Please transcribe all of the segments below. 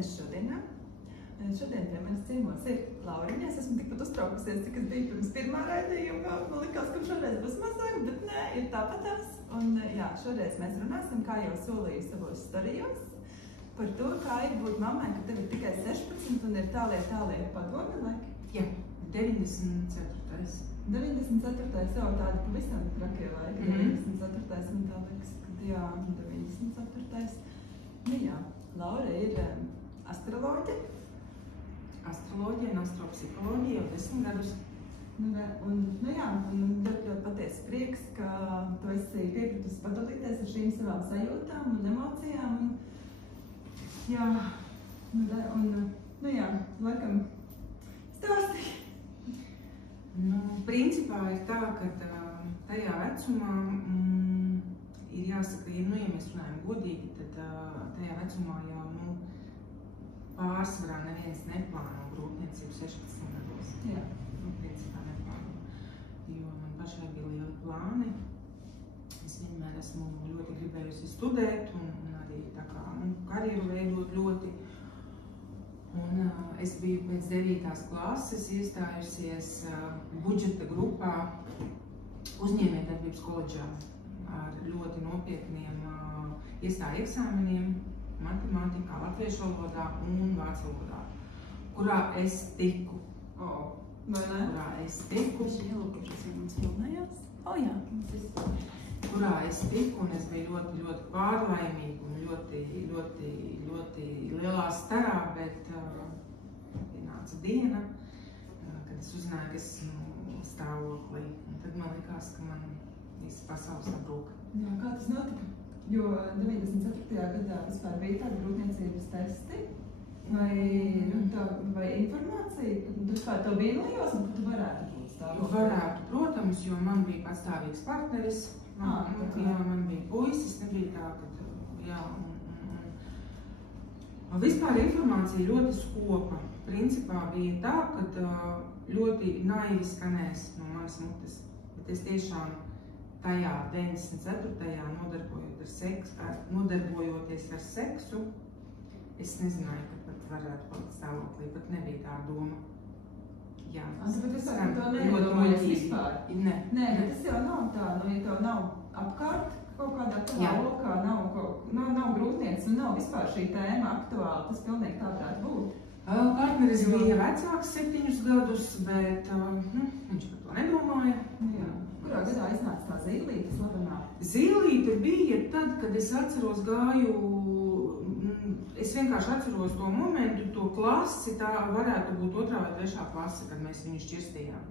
sveiciens šodienā. Šodien pie manis ciemos ir Lauriņa. Es esmu tikpat uztraukusies, cik es biju pirms pirmā raidījuma. Man likās, ka šoreiz būs mazāk, bet nē, ir tāpatās. Un jā, šoreiz mēs runāsim, kā jau solīju savos storijos, par to, kā ir būt mammai, ka tev ir tikai 16 un ir tālie padomi laiki. Jā, 94. 94. jau tādi pavisam trakie laiki. 94. un tā liekas, ka jā, 94. Nu jā, Laura ir astroloģe. Astroloģija un astropsiholoģija jau 10 gadus. Un ļoti patiesi prieks, ka tu esi piekritusi padalīties ar šīm savām sajūtām un emocijām. Laikam stāstīji. Principā ir tā, ka tajā vecumā ir jāsaka, ja mēs runājam godīgi, tad tajā vecumā jau pārsvarā neviens neplāno grūtniecību 16 gados. Jā. Principā neplāno. Jo man pašai bija lieli plāni. Es vienmēr esmu ļoti gribējusi studēt un arī tā kā karjeru veidot ļoti. Un es biju pēc 9. klases iestājusies budžeta grupā uzņēmējdarbības koledžā ar ļoti nopietniem iestāju eksāmeniem matemātikā, latviešu valodā un vācu valodā, kurā es tiku. Vai ne? Kurā es tiku. Kurā es tiku, un es biju ļoti, ļoti pārlaimīga un ļoti lielā starā, bet pienāca diena, kad es uzzināju, ka esmu stāvoklī. Un tad man likās, ka man visa pasaule sabrūk. Jā, kā tas notika? Jo 94. gadā vispār bija tādi grūtniecības testi vai informācija? Tu vispār to vienojos, un tu varētu būt stāvoklī? Varētu, protams, jo man bija patstāvīgs partneris. Man bija puisis, nebija tā, ka vispār informācija ļoti skopa. Principā bija tā, ka ļoti naivi skanēs no manas mutes, bet es tiešām tajā 94. nodarbojoties ar seksu, es nezināju, ka pat varētu palikt stāvoklī, pat nebija tā doma. Jā, bet es tā, to neiedomājies vispār? Nē, bet tas jau nav tā, ja tev nav apkārt kaut kādā tavā lokā, nav grūtniecības un nav vispār šī tēma aktuāla, tas pilnīgi tā varētu būt. Partneris bija vecāks 7 gadus, bet viņš par to nedomāja. Jā. Kurā gadā iznāca tā zīlīte slavenā? Zīlīte bija tad, kad es atceros es vienkārši atceros to momentu, to klasi, tā varētu būt 2. vai 3. klase, kad mēs viņu šķirstījām.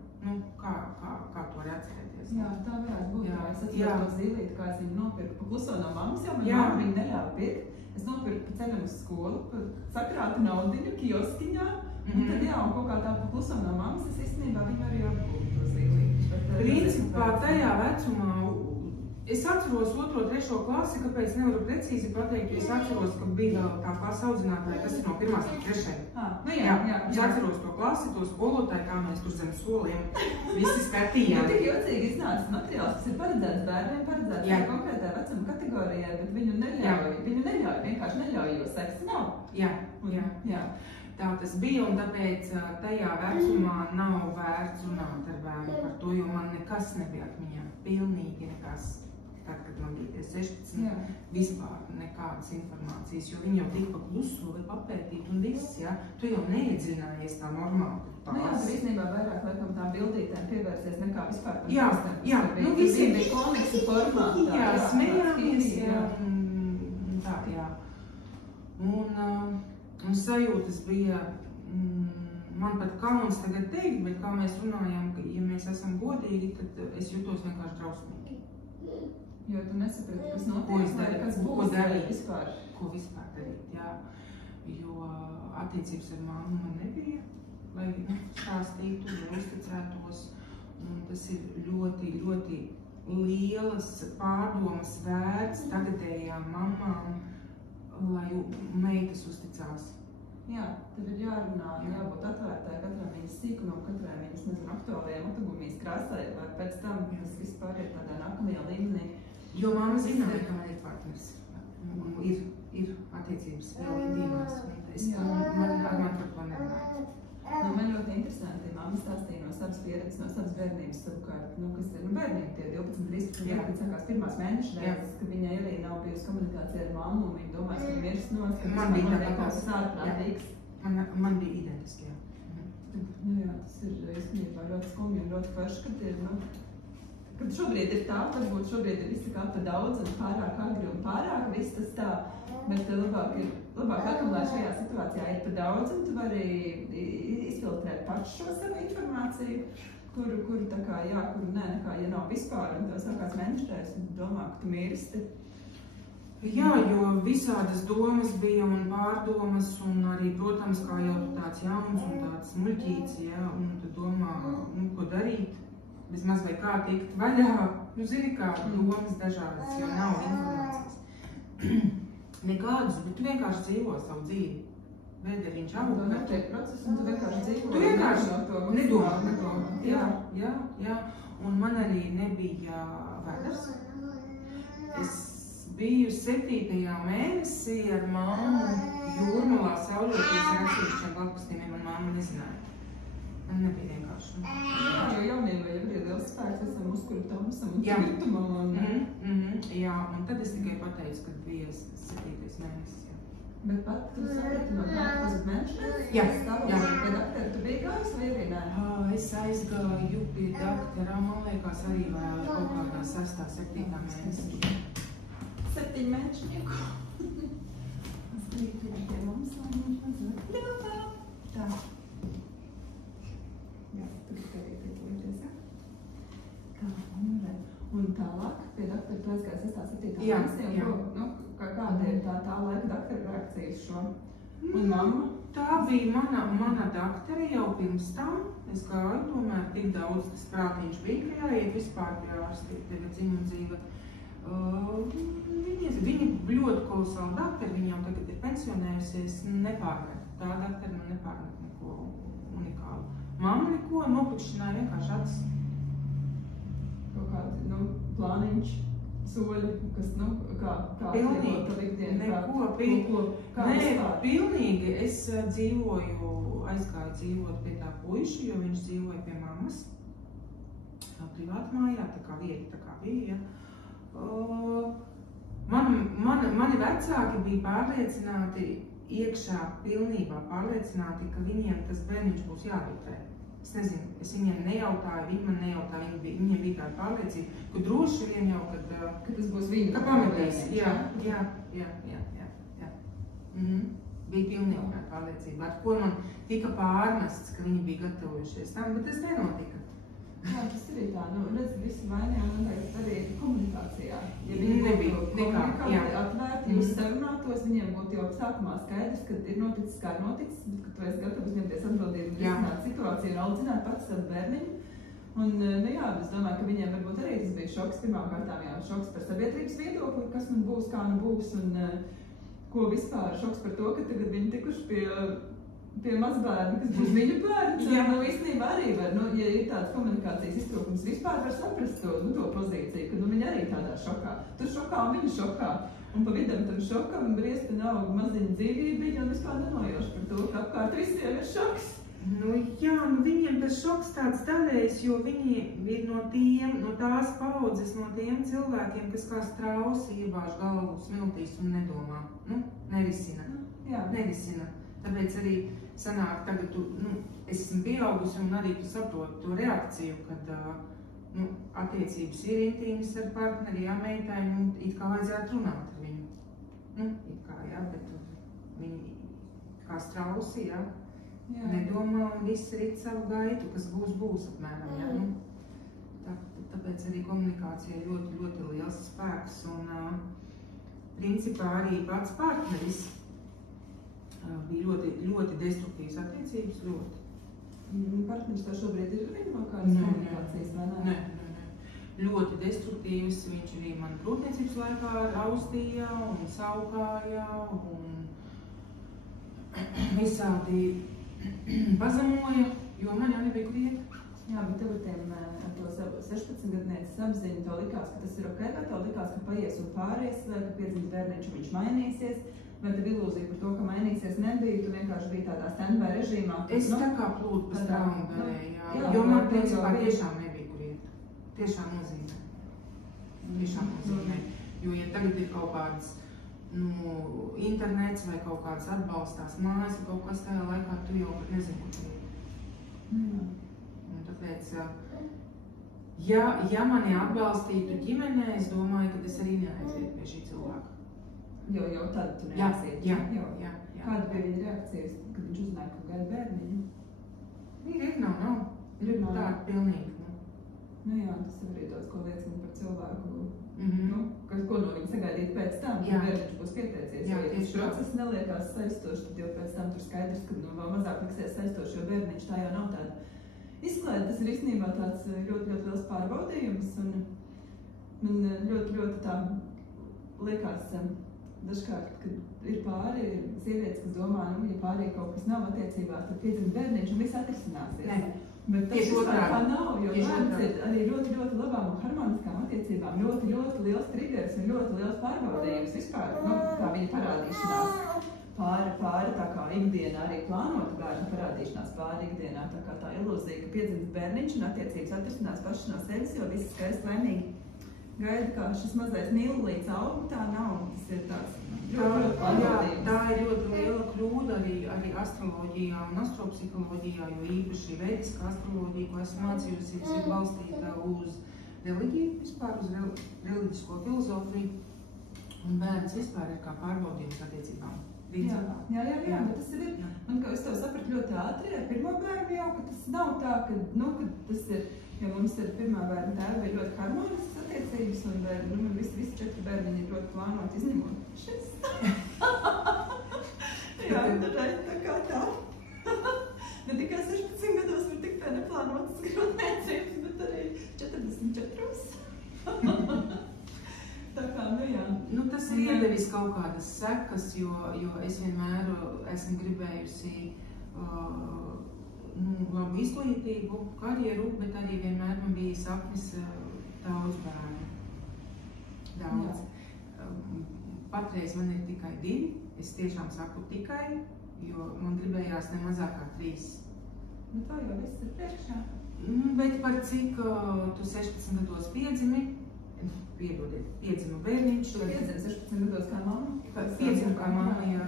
Kā to var atcerēties? Jā, tā varētu būt. Es atceros to zīlīti, kā es viņu nopirku pa kluso no mammas, jo man mamma viņu neļāva pirkt. Es nopirku pa ceļam uz skolu, sakrātu naudiņu kioskiņā, un tad un kaut kā tā pa kluso no mammas, es īstenībā viņu arī apgūtu to zīlīti. Principā tajā vecumā, es atceros 2. 3. klasi, kāpēc nevaru precīzi pateikt, jo es atceros, ka bija vēl tā klasa audzinātāja, tas ir no 1. līdz 3. Es atceros to klasi, to skolotāju, kā mēs tur zem soliem visi skatījām. Tik jocīgi iznāca materiāls, kas ir paredzēts bērniem, paredzēts konkrētā vecuma kategorijai, bet viņu neļauj, vienkārši neļauj, jo seksa nav. Jā. Tā tas bija, un tāpēc tajā vecumā nav vērts runāt ar bērnu par to, jo man nekas nebija atmiņā, pilnīgi nekas. Tad, kad man bija 16, vispār nekādas informācijas, jo viņi jau tika pa kluso vai papētīt un viss, tu jau neiedziļinājies tā normāli. Tur īstenībā vairāk laikam tā bildītēm pievērsies nekā vispār par Jā, visiem bija komiksu formātā. Jā, smējāmies, Un sajūtas bija, man pat kauns tagad teikt, bet kā mēs runājām, ka, ja mēs esam godīgi, tad es jūtos vienkārši drausmīgi. Jo tu nesaprati, kas notiek, vai kas būs vispār? Ko vispār darīt, jā. Jo attiecības ar mammu man nebija, lai stāstītu, lai uzticētos. Un tas ir ļoti, ļoti lielas pārdomas vērts tagadējām mamām, lai meitas uzticās. Jā, tad ir jārunā, jābūt atvērtai katram viņas sīkumam, katrai viņas, aktuālajai mutagumijas krāsai, vai pēc tam tas vispār ir tādā nākamajā līmenī. Jo mamma zināja, ka man ir partners. Ir ir attiecības jau intīmās. Man par to nerunāju. Man ļoti interesanti, mamma stāstīja no savas pieredzes, no savas bērnības savukārt, kas ir bērniem tie 12, 13 gadi, kad sākās pirmās mēneša reizes, ka viņai arī nav bijusi komunikācija ar mammu, un viņa domās, ka viņa mirs nost, ka man bija kaut kas ārprātīgs. Man bija identiski, jā. Jā, tas ir īstenībā ļoti skumji un ļoti forši, kad ir, kad šobrīd ir tā, varbūt šobrīd ir visi kā pa daudz un pārāk agri un pārāk viss tas tā, bet labāk atkal šajā situācijā ir pa daudz un tu vari izfiltrēt pats šo savu informāciju, kuru tā kā jā, kuru nē, nekā, ja nav vispār un tev sākās mēnešreiz un domā, ka tu mirsti. Jā, jo visādas domas bija un pārdomas un arī, protams, kā jau tu tāds jauns un tāds muļķīts, jā, un tu domā, ko darīt, vismaz vai kā tikt vaļā, zini kā domas dažādas, jo nav informācijas. Nekādus, bet tu vienkārši dzīvo savu dzīvi. Vēderiņš aug. Tu netiek procesu un tu vienkārši dzīvo. Tu vienkārši nedomā. Jā. Un man arī nebija vēders. Es biju 7. mēnesī ar mammu Jūrmalā saulēties rakstīšiem Balkastīmiem, un mamma nezināja. Man nebija vienkārši. Jā, jo jaunībā jau ir liels spēks visam muskuru tonusam un ķirtumam. Jā, un tad es tikai pateicu, kad bija 7. mēnesis. Bet pat tu saprati no kādas mēnešreiz? Jā. Pie doktora tu biji gājis vai arī nē? Es aizgāju pie doktora, man liekas, arī vēl kaut kādā 6. 7. mēnesī. 7 mēnešnieku. Es gribēju pie mums, lai viņš mazliet ļautā. Tā. Jā, tu gribi arī piedalīties, jā? Tā, un tālāk pie doktora tu aizgāji 6. 7. mēnesī, un kāda ir tā laika doktora reakcija uz šo? Un mamma? Tā bija mana doktora jau pirms tam. Es gāju, tomēr tik daudz tas prātiņš bija, ka jāiet vispār pie ārstīt, tagad dzimuma dzīve. Viņa ļoti kolosāla doktora, viņa jau tagad ir pensionējusies, nepārmet. Tā doktora man nepārmet neko unikālu. Mamma neko noplikšanāja vienkārši acis. Kaut kādi, plāniņš, soļi, kas, kā pilnīgi, neko, pilnīgi. Es aizgāju dzīvot pie tā puiša, jo viņš dzīvoja pie mammas. Privātmājā, tā kā vieta, tā kā bija, Mani vecāki bija pārliecināti, iekšā pilnībā pārliecināti, ka viņiem tas bērniņš būs jāadoptē. Es nezinu, es viņiem nejautāju, viņi man nejautāja, viņiem bija tāda pārliecība, ka droši vien jau, ka tas būs viņa. Ka pametīs, jā. Bija pilnīgi tāda pārliecība, ar ko man tika pārmests, ka viņi bija gatavojušies tam, bet tas nenotika. Jā, tas arī tā, redz, visi vainīgi, man teikt, arī komunikācijā. Ja viņi nebija komunikācija atvērti, jūs sarunātos, viņiem būtu jau sākumā skaidrs, ka ir noticis, kā ir noticis, bet ka tu esi gatavs ņemties atbildību un risināt situāciju un audzināt pats savu bērniņu. Un, es domāju, ka viņiem varbūt arī tas bija šoks, pirmām kārtām jau šoks par sabiedrības viedokli, kas man būs, kā nu būs, un ko vispār šoks par to, ka tagad viņi tikuši pie mazbērna, kas būs viņu bērns. Īstenībā arī var, ja ir tāds komunikācijas iztrūkums, vispār var saprast to pozīciju, ka viņi arī tādā šokā. Tu šokā un viņi šokā. Un pa vidam tam šokam briesti nav maziņa dzīvība, un vispār nenojauši par to, ka apkārt visiem ir šoks. Viņiem tas šoks tāds daļējs, jo viņi ir no tās paudzes, no tiem cilvēkiem, kas kā strausi iebāž galvu smiltīs un nedomā. Nerisina. Nerisina. Tāpēc arī sanāk tagad, es esmu pieaugusi un arī tu saproti to reakciju, kad attiecības ir intīmas ar partneri, meitai, it kā vajadzētu runāt ar viņu. It kā, bet viņi kā strausi, nedomā un viss rit savu gaitu, kas būs apmēram, Tāpēc arī komunikācija ir ļoti, ļoti liels spēks un principā arī pats partneris bija ļoti, ļoti destruktīvas attiecības, ļoti. Partneris tā šobrīd ir arī no kādas komunikācijas, vai ne? Nē. Ļoti destruktīvas, viņš arī man grūtniecības laikā raustīja un saukāja un visādi pazemoja, jo man jau nebija kur iet. Jā, bet tev ar to 16-gadnieces apziņu tev likās, ka tas ir ok, vai tev likās, ka paies un pāries, vai ka piedzims bērniņš un viņš mainīsies, vai tev ilūzija par to, ka mainīsies nebija, tu vienkārši biji tādā stand-by režīmā? Es tā kā plūdu pa straumberē, jo man principā tiešām nebija, kur iet. Tiešām nozīmē. Tiešām nozīmē. Jo, ja tagad ir kaut kāds internets vai kaut kāds atbalstās mājas, kaut kas tajā laikā, tu jau nezinu, kur tu iet. Un tāpēc, ja mani atbalstītu ģimenē, es domāju, ka es arī neaizietu pie šī cilvēka. Jo tad tu neaizietu? Jā. Kāda bija viņa reakcijas, kad viņš uzzināja, ka gaida bērniņu? Nav. Ir tāda pilnīgi. Jā, tas arī daudz ko liecina par cilvēku, ko no viņa sagaidīt pēc tam, kad bērniņš būs pieteicies. Jo, ja tas process neliekās saistoši, tad jau pēc tam tur skaidrs, ka vēl mazāk liksies saistoši, jo bērniņš tā jau nav tāda izklaide. Tas ir īstenībā tāds ļoti, ļoti liels pārbaudījums, un man ļoti, ļoti tā liekas dažkārt, kad ir pāri sievietes, kas domā, ja pārī kaut kas nav attiecībās, tad piedzimst bērniņš un viss atrisināsies. Bet tas vispār tā nav, jo bērns ir arī ļoti, ļoti labām un harmoniskām attiecībām, ļoti, ļoti liels triggers un ļoti liels pārbaudījums vispār, kā viņa parādīšanās pāri tā kā ikdienā, arī plānota bērna parādīšanās pāri ikdienā, tā kā tā ilūzija, ka piedzimst bērniņš un attiecības atrisinās paši no sevis, jo visi skaisti laimīgi gaida, kā šis mazais mīlulīts aug, tā nav, tas ir tāds ļoti pārbaudījums. Tā ir ļoti liela kļūda arī astroloģijā un astropsiholoģijā, jo īpaši vediskā astroloģija, ko esmu mācījusies, ir balstīta uz reliģiju, vispār uz reliģisko filozofiju, un bērns vispār ir kā pārbaudījums attiecībām. Jā, bet tas ir, man kā es tev sapratu ļoti ātri ar pirmo bērnu jau, ka tas nav tā, ka tas ir, jo mums ir pirmā bērna tēva bija ļoti harmoniskas attiecības, un man visi 4 bērni ir ļoti plānoti izņemot šis. Jā, tad tā kā tā. Ne tikai 16 gados var tikt pie neplānotas grūtniecības, bet arī 44. Tā kā, jā. Tas ir iedevis kaut kādas sekas, jo es vienmēr esmu gribējusi labu izglītību, karjeru, bet arī vienmēr man bija sapnis daudz bērnu. Daudz. Patreiz man ir tikai 2, es tiešām saku tikai, jo man gribējās ne mazāk kā 3. Nu tā jau viss ir priekšā. Bet par cik tu 16 gados piedzimi, piedzima bērniņš. Tu piedzima 16 gados kā mamma? Piedzima kā mamma, jā.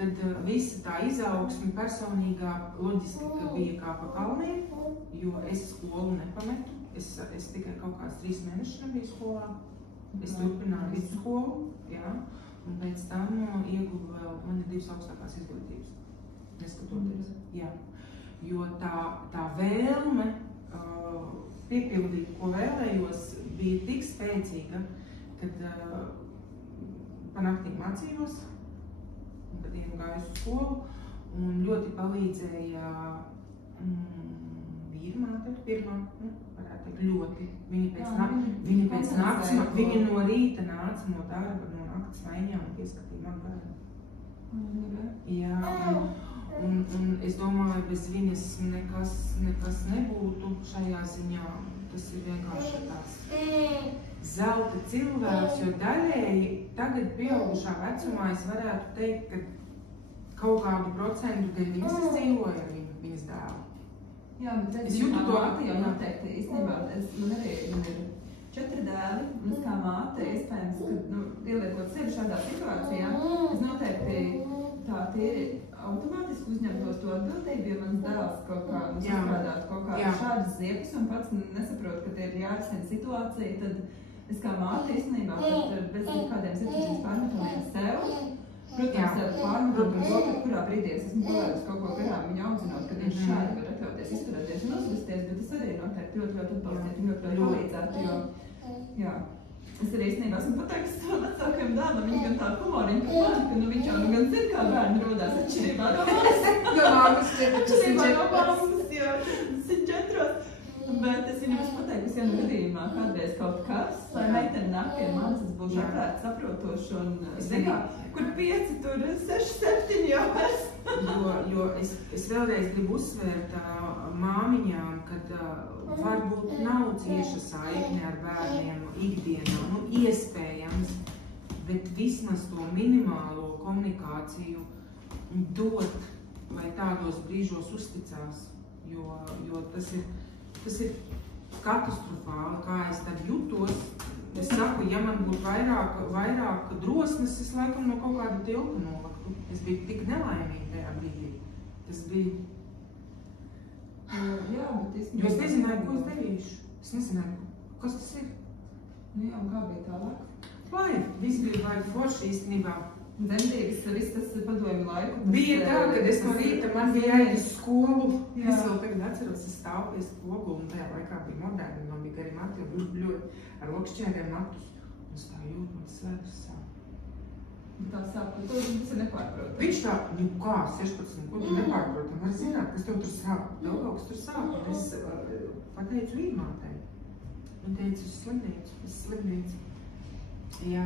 Tad visa tā izaugsme personīgā loģistika bija kā pa kalniem, jo es skolu nepametu. Es tikai kaut kāds 3 mēnešus nebiju skolā. Es turpināju vidusskolu, jā. Un pēc tam ieguvu vēl, man ir 2 augstākās izglītības. Neskatoties, jā. Jo tā vēlme piepildīt, ko vēlējos, bija tik spēcīga, kad pa naktīm mācījos, un pa dienu gāju uz skolu, un ļoti palīdzēja vīrmāte, pirmā, varētu teikt, ļoti. Viņa no rīta nāca no darba, no naktas maiņām un pieskatīja man bērnu. Jā, un es domāju, bez viņas nekas nebūtu šajā ziņā. Tas ir vienkārši tās zelta cilvēks, jo daļēji tagad pieaugušā vecumā es varētu teikt, ka kaut kādu procentu dēļ viņas es dzīvoju ar viņas dēlu. Jā, bet es jūtu to jau noteikti īstenībā. Man ir 4 dēli, un es kā māte, iespējams, ka, ieliekot sevi šādā situācijā, es noteikti tā tīri automātiski uzņemtos to atbildību, jo mans dēls kaut kā sastrādātu kaut kādu šādas ziepes un pats nesaprot, ka ir jārisina situācija, tad es kā māte īstenībā bez kādiem sirdsapziņas pārmetumiem sev, protams, sev pārmetot par to, ka kurā brīdī es esmu palaidus kaut ko garām viņu audzinot, kad viņš šādi var atļauties izturēties un uzvesties, bet es arī noteikti ļoti atbalstītu un ļoti palīdzētu, jo, jā. Es arī īstenībā esmu pateikusi savam vecākajam dēlam, viņa gan tā humoriņa, ka man, ka viņš jau gan zina, kā bērni rodās atšķirībā no mammas. Atšķirībā no mammas, jo 104. Bet es viņam esmu pateikusi, ja gadījumā kādreiz kaut kas, lai meiteni nāk pie manis, es būšu atvērts, saprotoši un zinu, kur 5, tur 6, 7 jau es. Jo es vēlreiz gribu uzsvērt māmiņām, kad varbūt nav cieša saikne ar bērniem ikdienā, iespējams, bet vismaz to minimālo komunikāciju dot vai tādos brīžos uzticās, jo tas ir katastrofāli, kā es tad jutos. Es saku, ja man būtu vairāk drosmes, es laikam no kaut kāda tilta nolaktu. Es biju tik nelaimīga tajā brīdī. Tas bija... Jā, bet jo es nezināju, ko es darīšu. Es nezināju, kas tas ir. Jā, un kā bija tālāk? Viss bija baigi forši īstenībā. Dzemdības, viss tas padomju laiku. Bija tā, kad es no rīta man bija jāiet uz skolu. Jā. Es vēl tagad atceros, es stāvu pie skolu, un tajā laikā bija moderni, man bija gari mati, un bļoļi ar lokšķēriem matus. Un es tā jūtu, man svētus sāp. Tā sāp, ka tas ir nepārprotam. Viņš tā, kā, 16, ko tu nepārprotam, var zināt, kas tev tur sāp. Daudz kaut kas tur sāp, un es pateicu vīmātei. Un teicu uz slimnīcu. Jā,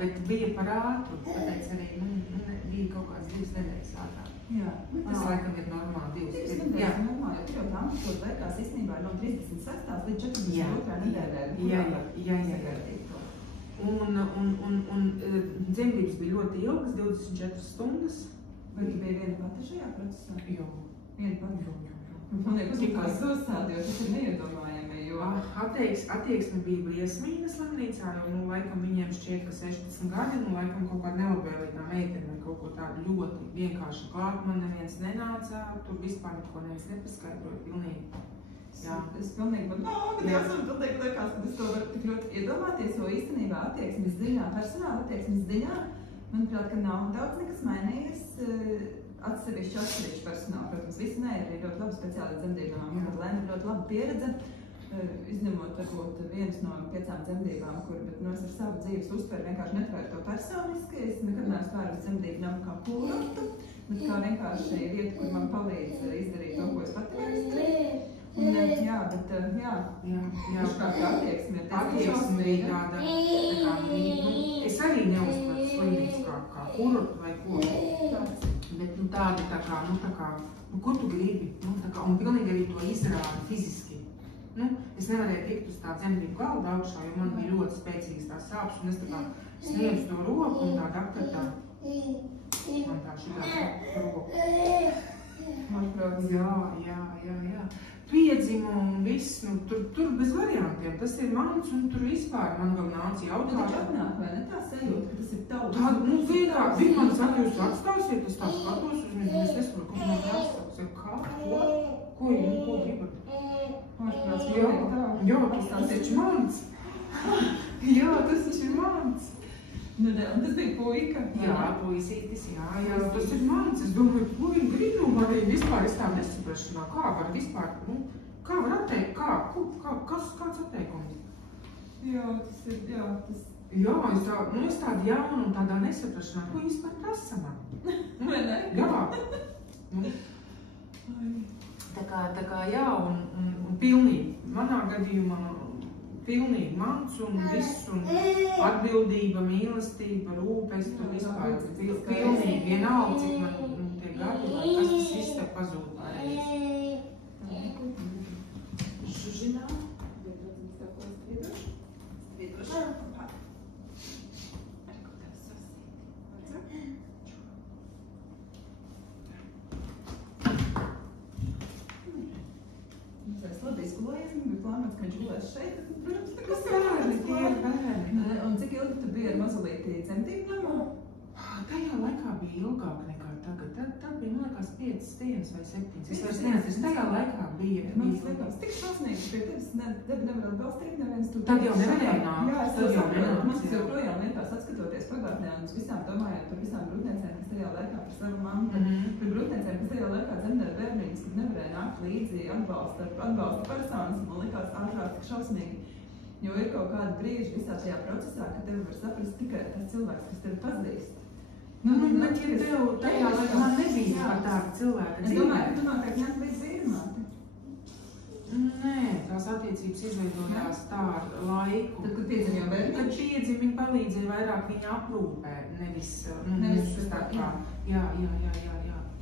bet bija par ātru, tāpēc arī bija kaut kāds 2 nedēļas ātrāk. Jā. Tas laikam ir normāli 2 nedēļas. Jā, normāli, jo tur jau tā amputot laikās īstenībā no 36. līdz 42. nedēļai. Jā. Un dzemdības bija ļoti ilgas, 24 stundas. Vai tu biji viena pati šajā procesā? Jā. Viena pati? Man liekas, ka tas uzstādi, jo tas ir neiedomājami, jo... Attieksme bija briesmīga slimnīcā, jo, laikam viņiem šķiet, ka 16 gadi, laikam kaut kāda nelabvēlīgā meitene vai kaut ko tādu ļoti vienkārši klāt. Man neviens nenāca, tur vispār neko neviens nepaskaidroja, pilnīgi. Jā. Es pilnīgi pat liekas, ka es to varu tik ļoti iedomāties, jo īstenībā attieksmes ziņā, personāla attieksmes ziņā, manuprāt, ka nav daudz nekas mainījies. Atsevišķi personāli, protams, visi nē, arī ļoti labi speciāli dzemdībām. Lēna ir ļoti laba pieredze, izņemot varbūt vienas no 5 dzemdībām, bet es ar savu dzīves uztveru vienkārši netvēru to personiski. Es nekad neesmu tvēru dzemdību nav kā kurortu, bet kā vienkārši vieta, kur man palīdz izdarīt to, ko es pati varu izdarīt. Kāda attieksme ir tāda, es arī neuztveru slimnīcu kā kurortu vai ko. Bet tādi ko tu gribi, un pilnīgi arī to izrāda fiziski. Es nevarēju tikt uz tā dzemdību galda augšā, jo man bija ļoti spēcīgas tās sāpes, un es sniedzu to roku, un tā daktar tā, man tā šitā roku. Jā. Piedzimu un viss, tur bez variantiem, tas ir mans, un tur vispār man vēl nāca jautāt. Taču atnāk, vai ne tā sajūta, ka tas ir tavs? Tā, viņi man saka, jūs atstāsiet, es tā skatos uz viņu, es nesaprotu, ko man jāstāv. Kā? Ko gribat? Jā, tas taču mans. Jā, tas taču ir mans. Un tas bija puika? Jā, puisītis, jā, tas ir mans. Es domāju, ko viņi grib no manī vispār, es tā nesaprašanā. Kā var vispār, kā var atteikt, kāds atteikums? Jā, tas ir, tas... Jā, es tāda jauna un tādā nesaprašanā, ko vispār prasa man? Vai ne? Jā. Tā kā jā, un pilnīgi, manā gadījumā, pilnīgi mans un viss, un atbildība, mīlestība, rūpes, tu vispār pilnīgi vienalga, cik man tie gadi, vai kas tas viss tev pazūd pārējais. Žužinā, bet redzams tev, ko es strīdošu. Plānots, ka viņš gulēs šeit, protams, tā kā bērni, tie ir bērni. Un cik ilgi tu biji ar mazulīti dzemdību namā? Tajā laikā bija ilgāk nekā tagad. Tad bija, man liekas, 5 dienas vai 7. Es vairs neatceros, tajā laikā bija. Man liekas, tik šausmīgi, ka pie tevis nevar atbalstīt neviens. Tad jau nevarēja nākt. Jā, es saprotu. Man tas joprojām liekas atskatoties pagātnē un visām domājot par visām grūtniecēm, kas tajā laikā par savu mammu, par grūtniecēm, kas tajā laikā dzemdēja bērnības, kad nevarēja nākt līdzi atbalsta personas. Man liekas ārkārt tik šausmīgi. Jo ir kaut kāda brīža visā šajā procesā, ka tevi var saprast tikai tas cilvēks, kas tevi pazīst. Bet ja tev tajā laikā man nebija par tādu cilvēku dzīvē. Es domāju, ka tu noteikti ņemt līdz vīrmāti. Nē, tās attiecības izveidojās tā ar laiku. Tad, kad piedzim jau bērniņš? Kad piedzim, viņi palīdzēja vairāk viņa aprūpē, nevis tā kā. Jā,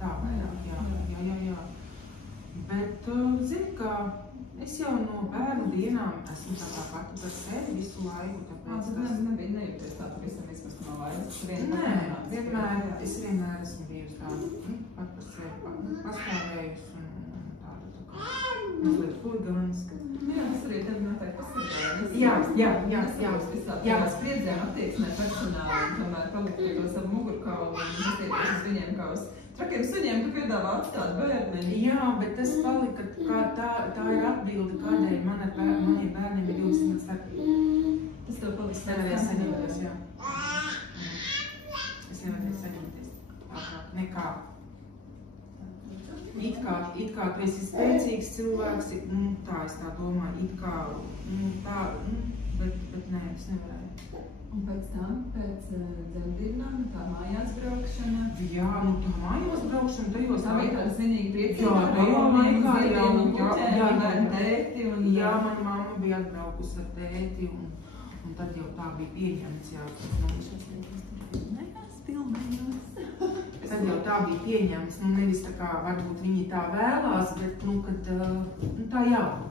tā vairāk, jā. Bet, zini, kā es jau no bērnu dienām esmu tā kā pati par sevi visu laiku, tāpēc tas nebija nejūties tā, ka visam izprast no vairs. Nē, es vienmēr esmu bijusi tāda, pat par sevi pastāvējusi un tāda tā kā mazliet huligāniska. Jā, es arī tevi noteikti pasargāju. Jā. Tās spriedzēm attieksmē personāli, un tomēr palikt to savu mugurkaulu un nestiekties uz viņiem kā uz trakiem suņiem, tu piedāvā atstāt bērni. Jā, bet tas palika, kā tā ir atbildi, kādēļ maniem bērniem ir 20 gadu starpība. Tas tev paliks nevarēja saņemties, jā. Es nevarēju saņemties ātrāk nekā. It kā tu esi spēcīgs cilvēks, tā es tā domāju, it kā, tā, bet nē, es nevarēju. Un pēc tam, pēc dzemdībām, tā mājās braukšana? Jā, tā mājās braukšana, tajos... Tā bija tāda svinīgi priecīga, Jā, mana mamma bija atbraukusi ar tēti, un tad jau tā bija pieņemts, jā. Tad jau tā bija pieņemts, nevis tā kā varbūt viņi tā vēlās, bet, kad tā jābūt.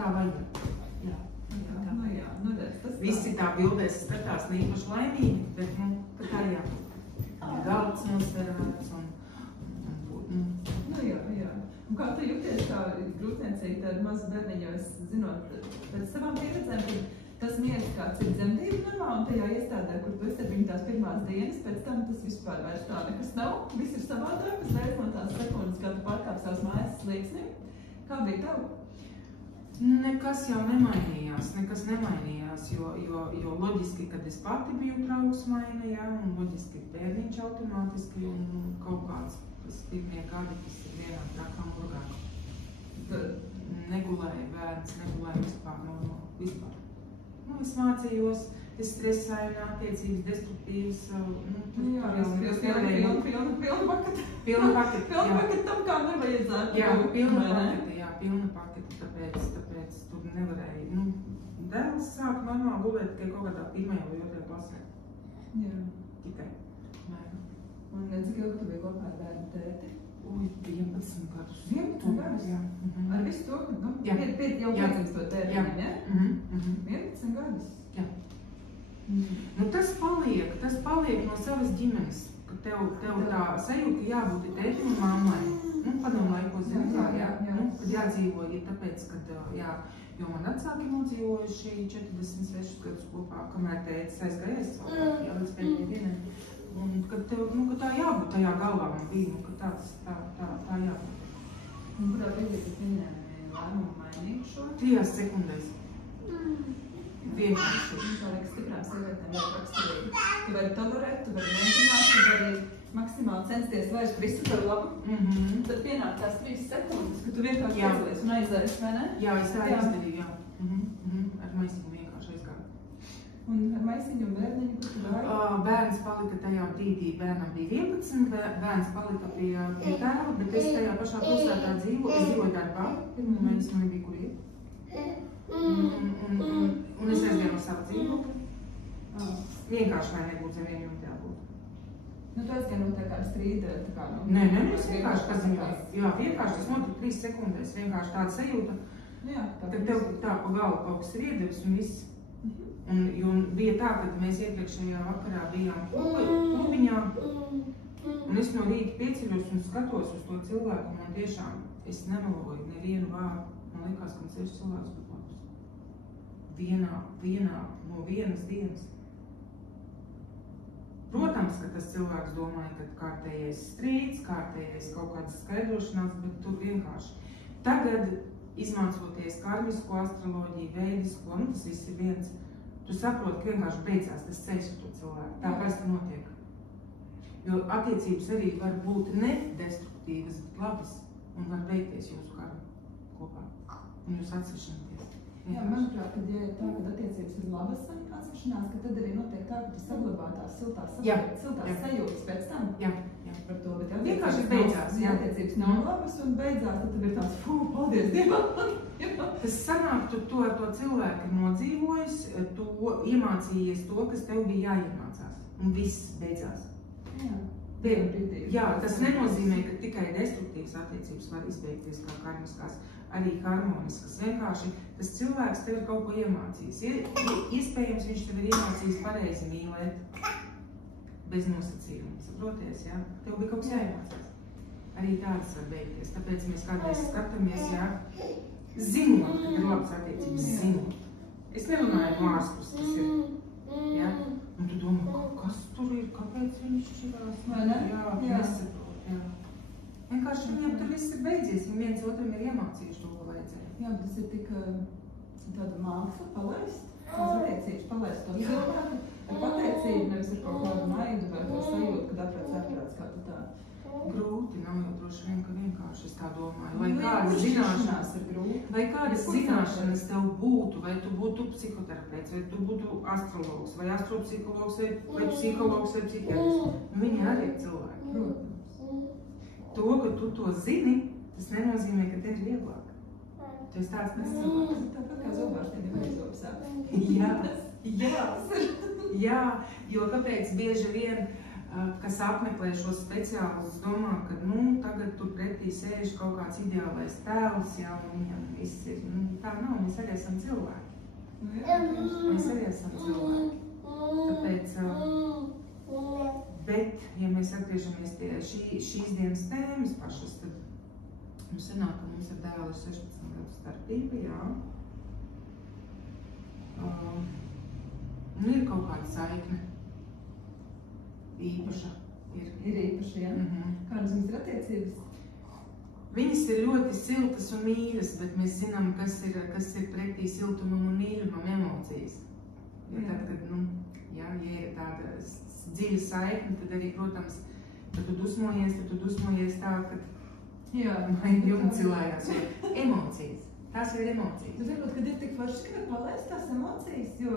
Tā vajag. Visi tā bildēs skatās ne īpaši laimīgi, bet tā jābūt. Galds nosverāts un Jā. Un kā tu jūties kā grūtniecīgi tādu mazu bērniņu, es zinot pēc savām pieredzēm, ka tas miers kāds ir dzemdību namā un tajā iestādē, kur tu esi ar viņu tās pirmās dienas, pēc tam tas vispār vairs tā nekas nav, viss ir savādāk, es vairs no tās sekundes, kā tu pārkāp savas mājas slieksnim. Kā bija tev? Nekas jau nemainījās, jo loģiski, kad es pati biju trauksmaina, jā, un loģiski bērniņš automātiski, un kaut kāds tas pirmie gadi, kas ir vienā trakām burgāk. Negulēja bērns, negulēja vispār. Es mācījos, es stresēju un attiecības destruktīvas, Pilna pakete tam kā nevajadzētu. Jā, pilna pakete, tāpēc tur nevarēja. Dēls sāk normāli gulēt tikai kaut kādā 1. vai 2. klasē. Jā. Tikai. Un cik ilgi tu biji kopā ar bērnu tēti? 11 gadus. 11 gadus? Jā. Ar visu to, jau piedzimst to tētiņu, ja? 11 gadus? Jā. Tas paliek no savas ģimenes, ka tev tā sajūta jābūt tētim un mammai. Padomu laikos, kad jādzīvo, ir tāpēc, jo man vecāki nodzīvojuši 46 gadus kopā, kamēr tētis aizgājies, līdz pēdējai dienai. Un kad tā jābūt tajā galvā man bija, ka tā jābūt. Un kurā brīdī tu pieņēmi lēmumu mainīt šo? 3 sekundēs. Vienkārši. Tā liekas stiprām sievietēm ļoti raksturīgi. Tu vari tolerēt, tu vari mēģināt, tu vari maksimāli censties vairs visu par labu. Tad pienāk tās 3 sekundes, ka tu vienkārši piedalies un aizēs, vai ne? Jā, es tā izdarīju, jā. Ar maisiņu vienkārši aizgāju. Un ar maisiņu un bērniņu, kur tu gāji? Bērns palika tajā brīdī, bērnam bija 11, bērns palika pie tēva, bet es tajā pašā pilsētā dzīvoju, es dzīvoju darbā, pirmā mēnesis man nebija kur iet. Un es aizgāju no savu dzīvokli. Vienkārši vai nebūtu zem 1 minūte jābūt. Tu aizgāji no tā kā strīda, tā kā no... Nē, es vienkārši paziņoju. Jā, vienkārši tas notika 3 sekundēs, vienkārši tāda sajūta, ka tev tā pa galvu kaut kas ir iedevis un viss. Un bija tā, kad mēs iepriekšējā vakarā bijām klubiņā, un es no rīta pieceļos un skatos uz to cilvēku, un man tiešām, es nemeloju nevienu vārdu. Man likās, ka man 6 cilvēks bija blakus. Vienā no vienas dienas. Protams, ka tas cilvēks domāja, ka kārtējais strīds, kārtējais kaut kādas skaidrošanās, bet tu vienkārši. Tagad, izmācoties karmisko astroloģiju, veidisko, tas viss ir viens. Tu saproti, ka vienkārši beidzās tas ceļš ar to cilvēku. Tā parasti notiek. Jo attiecības arī var būt nedestruktīvas, bet labas un var beigties jūsu karu kopā. Un jūs atsešanāties. Jā, manuprāt, kad ja ir tā, kad attiecības ir labas atsešanās, ka tad arī notiek tā, ka tu saglabā tās siltās sajūtas pēc tam. Jā. Par to, bet vienkārši beidzās. Ja attiecības nav labas un beidzās, tad ir tāds, paldies Dievam. Tas sanāk, tu to ar to cilvēku nodzīvojis, tu iemācījies to, kas tev bija jāiemācās. Un viss beidzās. Jā. Jā, tas nenozīmē, ka tikai destruktīvas attiecības var izbeigties kā karmiskās, arī harmoniskas. Vienkārši tas cilvēks tev ir kaut ko iemācījis. Iespējams, viņš tev ir iemācījis pareizi mīlēt bez nosacījuma. Saproties, jā? Tev bija kaut kas jāiemācīs. Arī tādas var beigties. Tāpēc mēs kādreiz skatāmies, jā, zinot, ka ir labas attiecības, zinot. Es nerunāju no ārspus, tas ir, jā? Un tu domā, kas tur ir, kāpēc viņš šķirās? Vai ne? Jā, nesaprot, jā. Vienkārši viņam tur viss ir beidzies, viņi viens otram ir iemācījuši to, ko vajadzēja. Jā, tas ir tik tāda māksla palaist, tās attiecības palaist to cilvēku ar pateicību, nevis ar kaut kādu maidu vai to sajūtu, kad aprāts ārprāts kā tu tā. Grūti, nav jau droši vien, ka vienkārši es tā domāju. Vai kādas zināšanas ir grūti? Vai kādas zināšanas tev būtu, vai tu būtu psihoterapeits, vai tu būtu astrologs, vai astropsihologs, vai psihologs, vai psihiatrs. Viņi arī ir cilvēki. Protams. To, ka tu to zini, tas nenozīmē, ka tev ir vieglāk. Tu esi tāds pēc cilvēks. Tāpat kā zobārstiem ir aizobsāk. Jā. Jā. Jā, jo kāpēc bieži vien, kas apmeklē šo speciālus, domā, ka, tagad tur pretī sēž kaut kāds ideālais tēls, jā, un viņam viss ir, tā nav, mēs arī esam cilvēki. Mēs arī esam cilvēki. Tāpēc, bet, ja mēs atgriežamies pie šīs dienas tēmas pašas, tad mums sanāk, ka mums ir dēli 16 gadu starpība, jā. Ir kaut kāda saikne. Īpaša ir. Ir īpaša, jā. Kādas mums ir attiecības? Viņas ir ļoti siltas un mīļas, bet mēs zinām, kas ir pretī siltumam un mīļumam emocijas. Jo tad, kad, ja ir tāda dziļa saikne, tad arī, protams, kad tu dusmojies tā, kad jumcilējās emocijas. Tās ir emocijas. Bet varbūt, kad ir tik forši, ka var palaist tās emocijas, jo,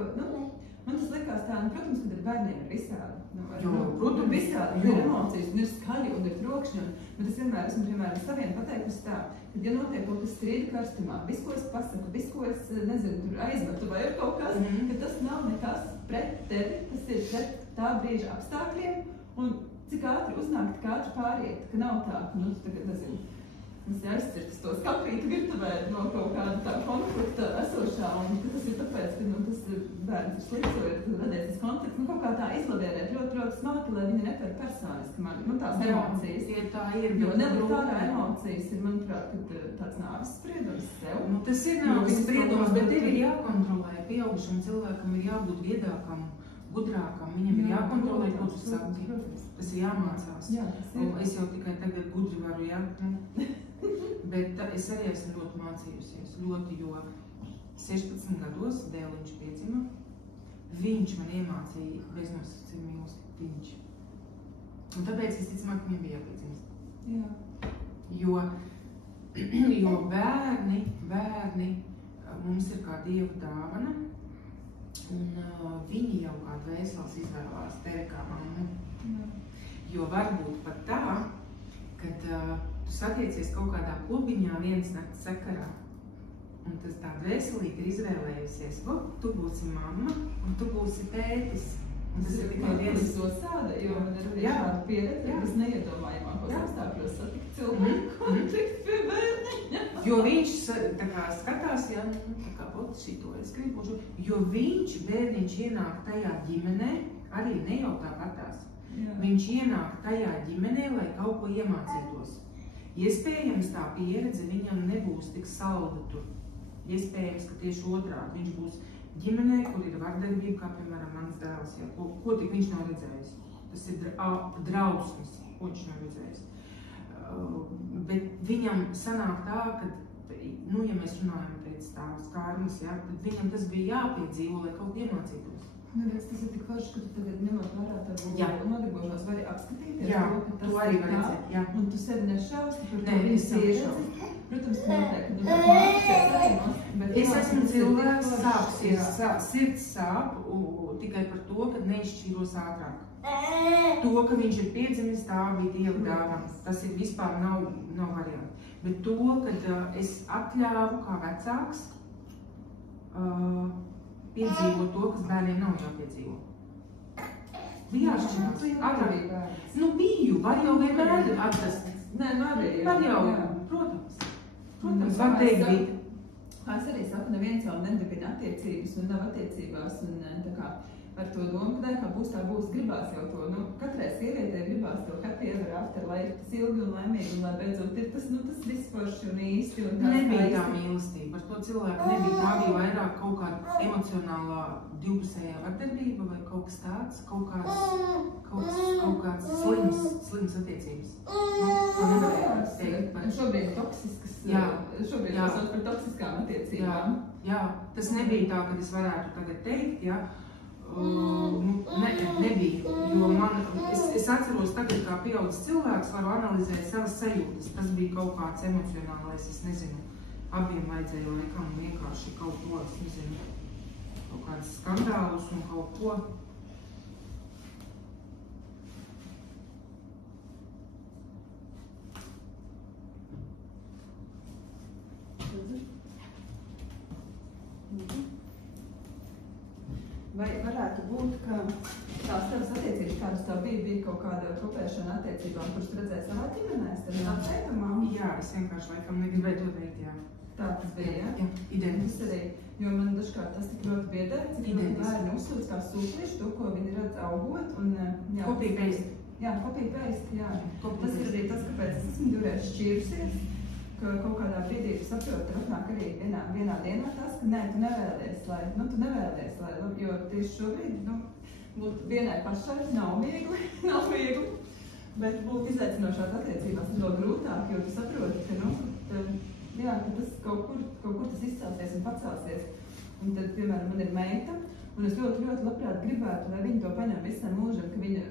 man tas likās tā, protams, kad ar bērniem ir visādi. Protams, visādi ir emocijas, un ir skaļi, un ir trokšņi, bet es vienmēr esmu, piemēram, saviem pateikusi tā, kad, ja notiek kaut kas strīda karstumā, viss, ko es pasaku, viss, ko es, nezinu, tur aizmetu vai ir kaut kas, ka tas nav nekas pret tevi, tas ir pret tā brīža apstākļiem, un cik ātri uznāk, tik ātri pāriet, ka nav tā, ka, tu tagad, nezinu, es aizcirtas to skapītu virtuvē no kaut kāda tā konflikta esošā, un tas ir tāpēc, ka tas bērns ir slikts, vai kad radies tas konflikts, kaut kā tā izlavierēt ļoti smaki, lai viņi neper personiski man tās emocijas. Ja tā ir, jo nelikt ārā emocijas ir, manuprāt, tāds nāves spriedums sev. Tas ir nāves spriedums, bet tev ir jākontrolē. Pieaugušam cilvēkam ir jābūt viedākam, gudrākam, viņam ir jākontrolē, ko tu saki. Tas ir jāmācās. Jā, tas ir. Es jau tikai tagad gudri varu, jā. Bet es arī esmu ļoti mācījusies, jo 16 gados dēliņš piedzima, viņš man iemācīja beznosacījumu mīlestību, viņš. Un tāpēc es ticamāk viņam bija jāpiedzimst. Jā. Jo bērni mums ir kā Dieva dāvana, un viņi jau kā dvēseles izvēlās tevi kā mammu. Jo varbūt pat tā, kad tu satiecies kaut kādā klubiņā vienas nakts sakarā, un tas tā dvēselīgi ir izvēlējusies, tu būsi mamma, un tu būsi tētis. Un tas ir tikai viens to sāda, jo man ir arī šāda pieredze, kas neiedomājumākos apstākļos satikt cilvēku un tikt pie bērniņa. Jo viņš tā kā skatās, jā, tā kā šito es gribu, jo bērniņš ienāk tajā ģimenē, arī ne jau tāpatās. Viņš ienāk tajā ģimenē, lai kaut ko iemācītos. Iespējams, tā pieredze viņam nebūs tik salda tur. Iespējams, ka tieši otrādi viņš būs ģimenē, kur ir vardarbība, kā piemēram mans dēls, jā, ko tik viņš nav redzējis. Tas ir drausmas, ko viņš nav redzējis. Bet viņam sanāk tā, ka, ja mēs runājam pēc tās karmas, jā, tad viņam tas bija jāpiedzīvo, lai kaut ko iemācītos. Tas ir tik forši, ka tu tagad ņemot vērā tavu nodarbošanos, vari apskatīties, jā, ka tas arī ir tā, jā. Un tu sevi nešausti par to viņas pieredzi. Protams, ka noteikti, tās mākšķies saimās, bet es esmu cilvēks, sirds sāp tikai par to, ka neizšķīros ātrāk. To, ka viņš ir piedzimis, tā bija Dieva dāvana. Tas ir vispār nav varianti. Bet to, kad es atļāvu kā vecāks, piedzīvot to, kas bērniem nav jāpiedzīvo. Bija jāšķirās. Biju, arī. Var jau, protams. Protams, var teikt bija. Es arī saku, neviens jau nedibina attiecības un nav attiecībās. Un tā kā ar to domu, ka kā būs tā būs, gribās jau to. Nu, katrai sievietei gribās to happy ever after, lai ir tas ilgi un laimīgi, un lai beidzot ir tas, nu, tas viss forši un īsti. Un nebija tā mīlestība. Ar to cilvēku nebija. Tā bija vairāk kaut kāda emocionālā divpusējā vardarbība vai kaut kas tāds, kaut kāds slims attiecības. To nevarēja teikt par... Šobrīd toksiskas, šobrīd sauc par toksiskām attiecībām. Jā, tas nebija tā, ka es varētu tagad teikt, jā. Nebija, jo es atceros tagad, kā pieaudzis cilvēks, varu analizēt savas sajūtas. Tas bija kaut kāds emocionālais, es nezinu, abiem vajadzēja laikam vienkārši kaut ko, es nezinu, kaut kāds skandālus un kaut ko. Vai varētu būt, ka tās tavas attiecības, kādas tev bija kaut kāda kopēšana attiecībām, kuras tu redzēji savā ģimenēs, tad nācētumā? Jā, es vienkārši laikam negribēju to teikt, jā. Tā tas bija, jā? Jā, identiski. Arī, jo man dažkārt tas tik ļoti biedē, cik ļoti bērni uzsūdz kā sūklīši to, ko viņi redz augot. Copy-paste. Jā, copy-paste, jā. Tas ir arī tas, kāpēc es esmu divreiz šķīrusies. Ka kaut kādā brīdī tu saproti, ka atnāk arī vienā dienā tas, ka nē, tu nevēlies, jo tieši šobrīd, būt vienai pašai nav viegli, bet būt izaicinošās attiecībās ir vēl grūtāk, jo tu saproti, ka, ka tas kaut kur tas izcelsies un pacelsies. Un tad, piemēram, man ir meita, un es ļoti, ļoti labprāt gribētu, lai viņa to paņem visam mūžam, ka viņa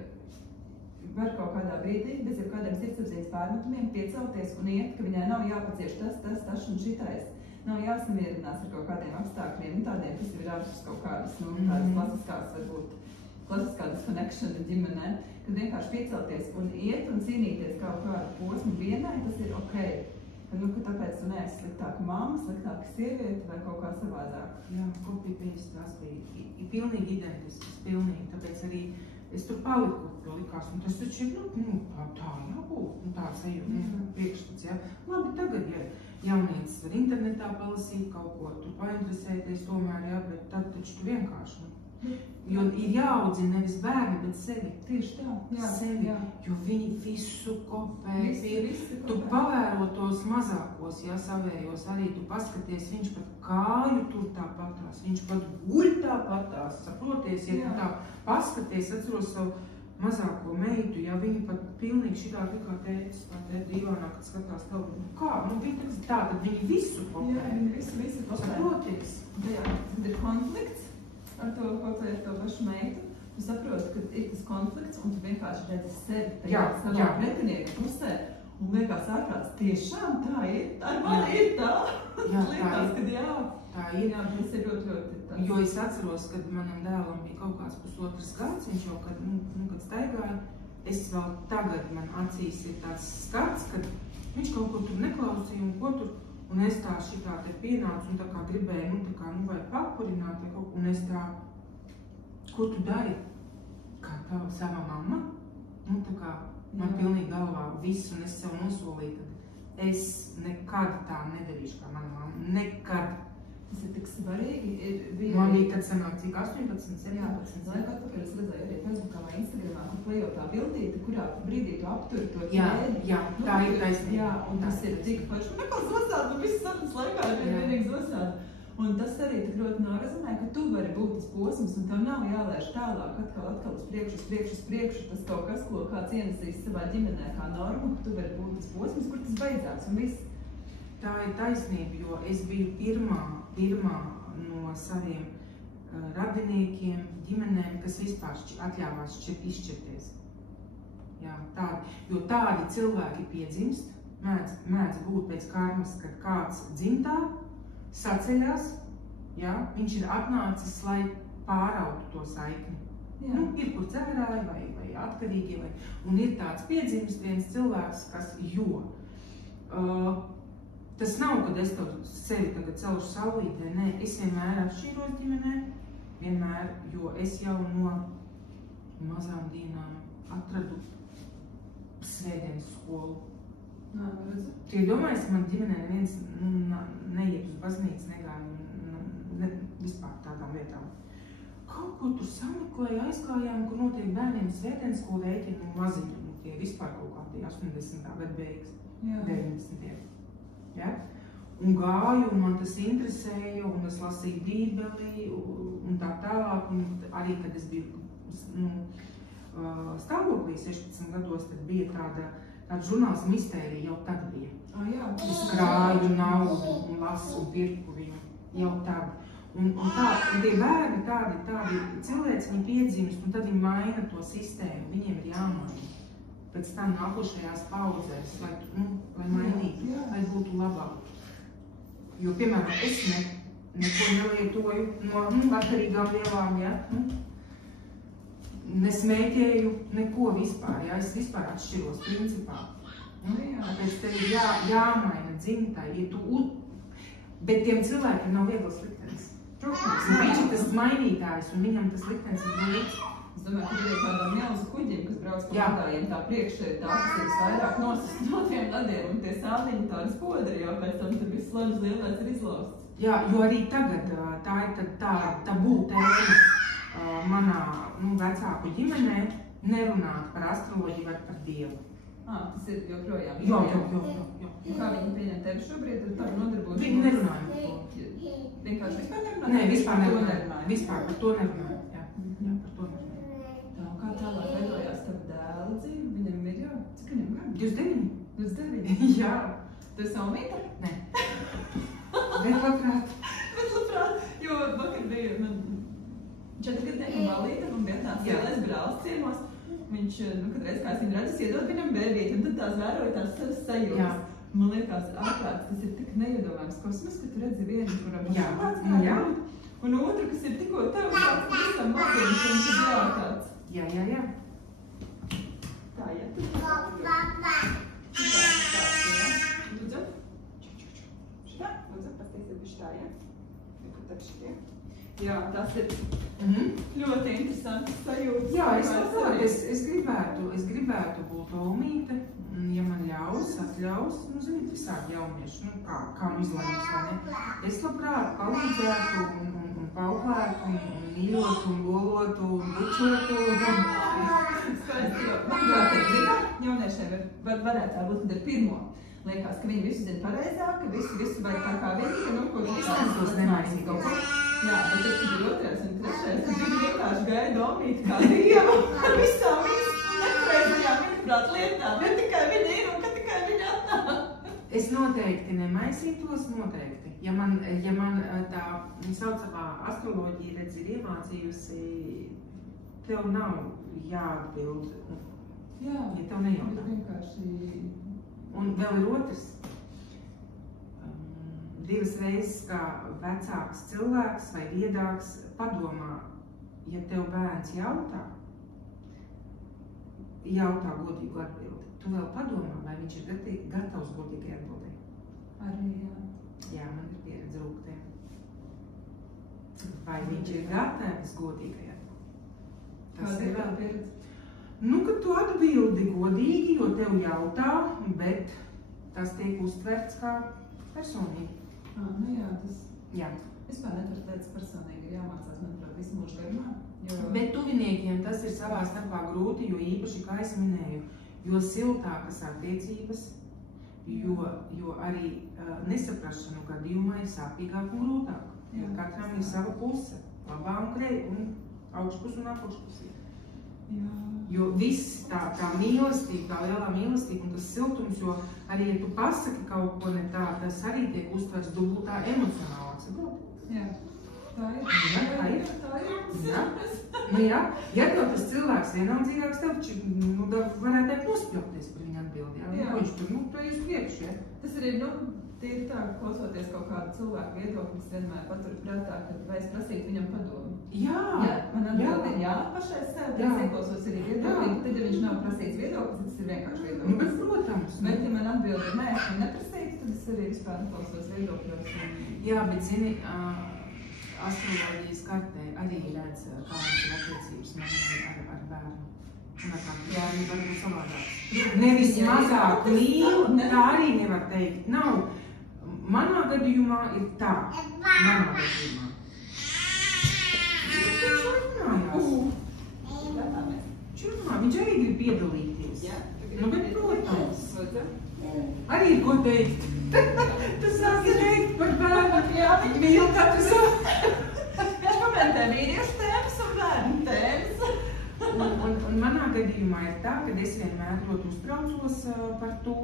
var kaut kādā brīdī, bez jau kādiem sirdsapziņas pārmetumiem piecelties un iet, ka viņai nav jāpacieš tas un šitais. Nav jāsamierinās ar kaut kādiem apstākļiem, tādiem, kas ir ārpus kaut kādas, tādas klasiskās, varbūt, klasiskā disconnection ģimenē, kad vienkārši piecelties un iet un cīnīties kaut kādu posmu vienai, tas ir ok. Ka tāpēc tu neesi sliktāka mamma, sliktāka sieviete vai kaut kā savādāk. Jā, copy-paste tās bija pilnīgi identisks, pilnīgi, tāpēc arī es tur paliku, jo likās, un tas taču ir, tā jābūt, tā sajūta, priekšstats, jā. Labi, tagad, ja jaunietis var internetā palasīt kaut ko, tur painteresēties tomēr, jā, bet tad taču tu vienkārši, jo ir jāaudzina nevis bērni, bet sevi. Tieši tā, jā. Sevi, jā. Jo viņi visu kopē. Visu tu pavēro tos mazākos, jā, savējos, arī tu paskaties, viņš pat kāju tur tāpatās, viņš pat guļ tāpatās, saproties, ja tu tā paskaties, atceros savu mazāko meitu, ja viņi pat pilnīgi šitā kā tētis, tā tēta divānā, kad skatās tev, kā, viņi tā, tad viņi visu kopē. Jā, viņi visu kopē. Saproties. Jā, tad ir konflikts ar to, kaut vai ar to pašu meitu. Tu saproti, ka ir tas konflikts, un tu vienkārši redzi sevi tajā savā pretinieka pusē, un liekas ārprāts, tiešām tā ir, ar mani ir tā. Jā, liekas, kad jā. Tā ir. Jā, tas ir ļoti tāds. Jo es atceros, kad manam dēlam bija kaut kāds pusotras gads, viņš jau, kad staigāja, es vēl tagad man acīs ir tāds skats, kad viņš kaut ko tur neklausīja un ko tur, un es tā šitā te pienācu un tā kā gribēju, vai pakurināt vai kaut, un es tā, ko tu dari? Kā tava sava mamma? Tā kā man pilnīgi galvā viss, un es sev nosolīju, ka es nekad tā nedarīšu kā mana mamma, nekad. Tas ir tik svarīgi. Man bija tad sanāk, cik 18, 17. Laiku atpakaļ es redzēju arī Facebookā vai Instagramā, kur plejo tā bildīte, kurā brīdī tu apturi to ķēdi. Jā, tā ir taisnība. Jā, un tas ir tik forši. Nekā zosādi, un viss sarunas laikā ir vienīgi zosādi. Un tas arī tik ļoti norazumē, ka tu vari būt tas posms, un tev nav jālēš tālāk atkal uz priekšu, tas kaut kas, ko kāds ienesīs savā ģimenē kā normu, ka tu vari būt tas posms, kur tas beidzās un viss. Tā ir taisnība, jo es biju pirmā no saviem radiniekiem, ģimenēm, kas vispār atļāvās izšķirties. Jā, jo tādi cilvēki piedzimst, mēdz būt pēc karmas, kad kāds dzimtā, saceļās, jā, viņš ir atnācis, lai pārautu to saikni. Ir kur cērāji vai atkarīgi, un ir tāds piedzimst viens cilvēks, kas tas nav, kad es tev sevi tagad celšu saulītē, nē, es vienmēr atšķīros ģimenē, vienmēr, jo es jau no mazām dienām atradu svētdienas skolu. Tu iedomājies, ka man ģimenē neviens neiet uz baznīcu, negāja vispār tādām vietām. Kaut ko tur sameklēja, aizklājām, kur notiek bērniem svētdienas, ko rēķina maziņi. Tie vispār kaut kādi 80. gadu beigas, 90. Ja? Un gāju, un man tas interesēja, un es lasīju bībeli, un tā tālāk. Un arī, kad es biju stāvoklī 16 gados, tad bija tāda žurnāls Mistērija jau tad bija. Es krāju naudu un lasu un pirku viņu jau tad. Un tie bērni tādi cilvēci, viņi piedzimst, un tad viņi maina to sistēmu, viņiem ir jāmaina. Pēc tam nākošajās paudzēs, lai mainītu, lai būtu labāk. Jo, piemēram, es neko nelietoju no atkarīgām vielām, ja? Nesmēķēju neko vispār, ja? Es vispār atšķiros principā. Tāpēc tev ir jāmaina dzimtai, bet tiem cilvēkiem nav viegls liktenis. Viņš ir tas mainītājs, un viņam tas liktenis ir grūts. Es domāju, ka ir kādām milzu kuģiem, kas brauc pa ledājiem, tā priekšē ir tā, kas ir vairāk nosist no tiem lediem, un tie sādiņi tādi spodri, jo pēc tam tur viss ledus lielais ir izlausts. Jā, jo arī tagad tā ir tabū tēma manā vecāku ģimenē nerunāt par astroloģiju vai par Dievu. Tas ir joprojām. Jā. Kā viņi pieņem tevi šobrīd, tad tā nodarbojas? Viņi nerunāja par to. Vienkārši vispār nerunāja? Nē, vispār nerunāja. Vispār par to nerunāja. Jā, par to nerunāja. Tā, un kā tālāk veidojās tavu dēla dzīvi? Viņam ir jau, cik viņam gadu? 29. 29? Jā. Tu esi savu mīta? Nē. Bet labprāt, jo vakar bija man 4-gadnieka balīte, un bija tāds lielais brālis ciemos. Viņš, kad reiz kā es viņu redzu, iedod viņam bērīti, un tad tās vēroja tās savas sajūtas. Man liekas, ārprāts, tas ir tik neiedomājams kosmos, ka tu redzi vienu, kuram pašāds kā būt, un otru, kas ir tikko tev tāds visam mazliņš, un tad jātāds. Jā. Tā, jā. Lūdzu. Šitā, lūdzu, pastīsiet bišķi tā, jā. Kur tak šitie. Jā, tas ir ļoti interesantas sajūtas. Jā, es gribētu būt Olmīte, ja man atļaus, zināt, visādi jaunieši, kā izlēmas, vai ne? Es labprāt palīdzētu un pauklētu un mīlotu un lolotu un bučotu. Skaisti, jo manuprāt, ir jauniešiem varētu tā būt, kad ir pirmo. Liekas, ka viņi visu zina pareizāk, ka visu vajag tā kā viņi, ka ko viņi tos nemaisīt kaut ko. Jā, bet tad, kad ir otrais un trešais, tad viņi vienkārši gaida Olmīti kā Dievu ar visām viņas nepareizajām viņaprāt lietām, jo tikai viņa ir un ka tikai viņa atnāk. Es noteikti nemaisītos, noteikti. Ja man tā saucamā astroloģija redz ir iemācījusi, tev nav jāatbild, ja tev nejautā. Vienkārši... Un vēl ir otrs. 2 reizes kā vecāks cilvēks vai viedāks padomā, ja tev bērns jautā godīgu atbildi. Tu vēl padomā, vai viņš ir gatavs godīgai atbildē. Arī, jā. Jā, man ir pieredze rūktiem. Vai viņš ir gatavs godīgai atbildē. Kāda ir vēl pieredze? Ka tu atbildi godīgi, jo tev jautā, bet tas tiek uztverts kā personīgi. Jā, tas... Jā. Vispār netvert lietas personīgi ir jāmācās, manuprāt, visu mūžu garumā. Bet tuviniekiem tas ir savā starpā grūti, jo īpaši, kā es minēju, jo siltākas attiecības, jo arī nesaprašanu gadījumā ir sāpīgāk un grūtāk. Jo katram ir sava puse, labā un augšpus un apakšpusī. Jo viss tā mīlestība, tā lielā mīlestība un tas siltums, jo arī, ja tu pasaki kaut ko ne tā, tas arī tiek uztverts dubultā emocionālāk. Jā, tā ir. Jā. Ja tev tas cilvēks vienaldzīgāks, tev varētu nospļaukties par viņu atbildi. Ko viņš tur, to jūs priekšu, ja? Tas arī, tīri tā, klausoties kaut kādu cilvēku viedokli, es vienmēr paturu prātā, ka vai es prasītu viņam padomu. Jā, man atbildi ir jā, pašai sev, tad es ieklausos arī viedokli, tad, ja viņš nav prasīts viedoklis, tas ir vienkārši viedoklis. Bet, protams. Bet, ja man atbildi ir nē, es man neprasītu, tad es arī vispār neklausos viedokļos. Jā, bet, zini, astroloģijas kartē arī redz, kādas ir attiecības mammai ar bērnu. Jā, arī var būt savādāk. Nevis mazāk mīlu, tā arī nevar teikt. Nav. Manā gadījumā ir tā. Manā gadījumā. Viņš arī grib piedalīties. Nu, bet, protams, arī ir ko teikt. Tu sāki teikt par bērnu. Jā, viņi mīl katru savu. Viņš komentē vīriešu tēmas un bērnu tēmas. Un manā gadījumā ir tā, ka es vienmēr ļoti uztraucos par to.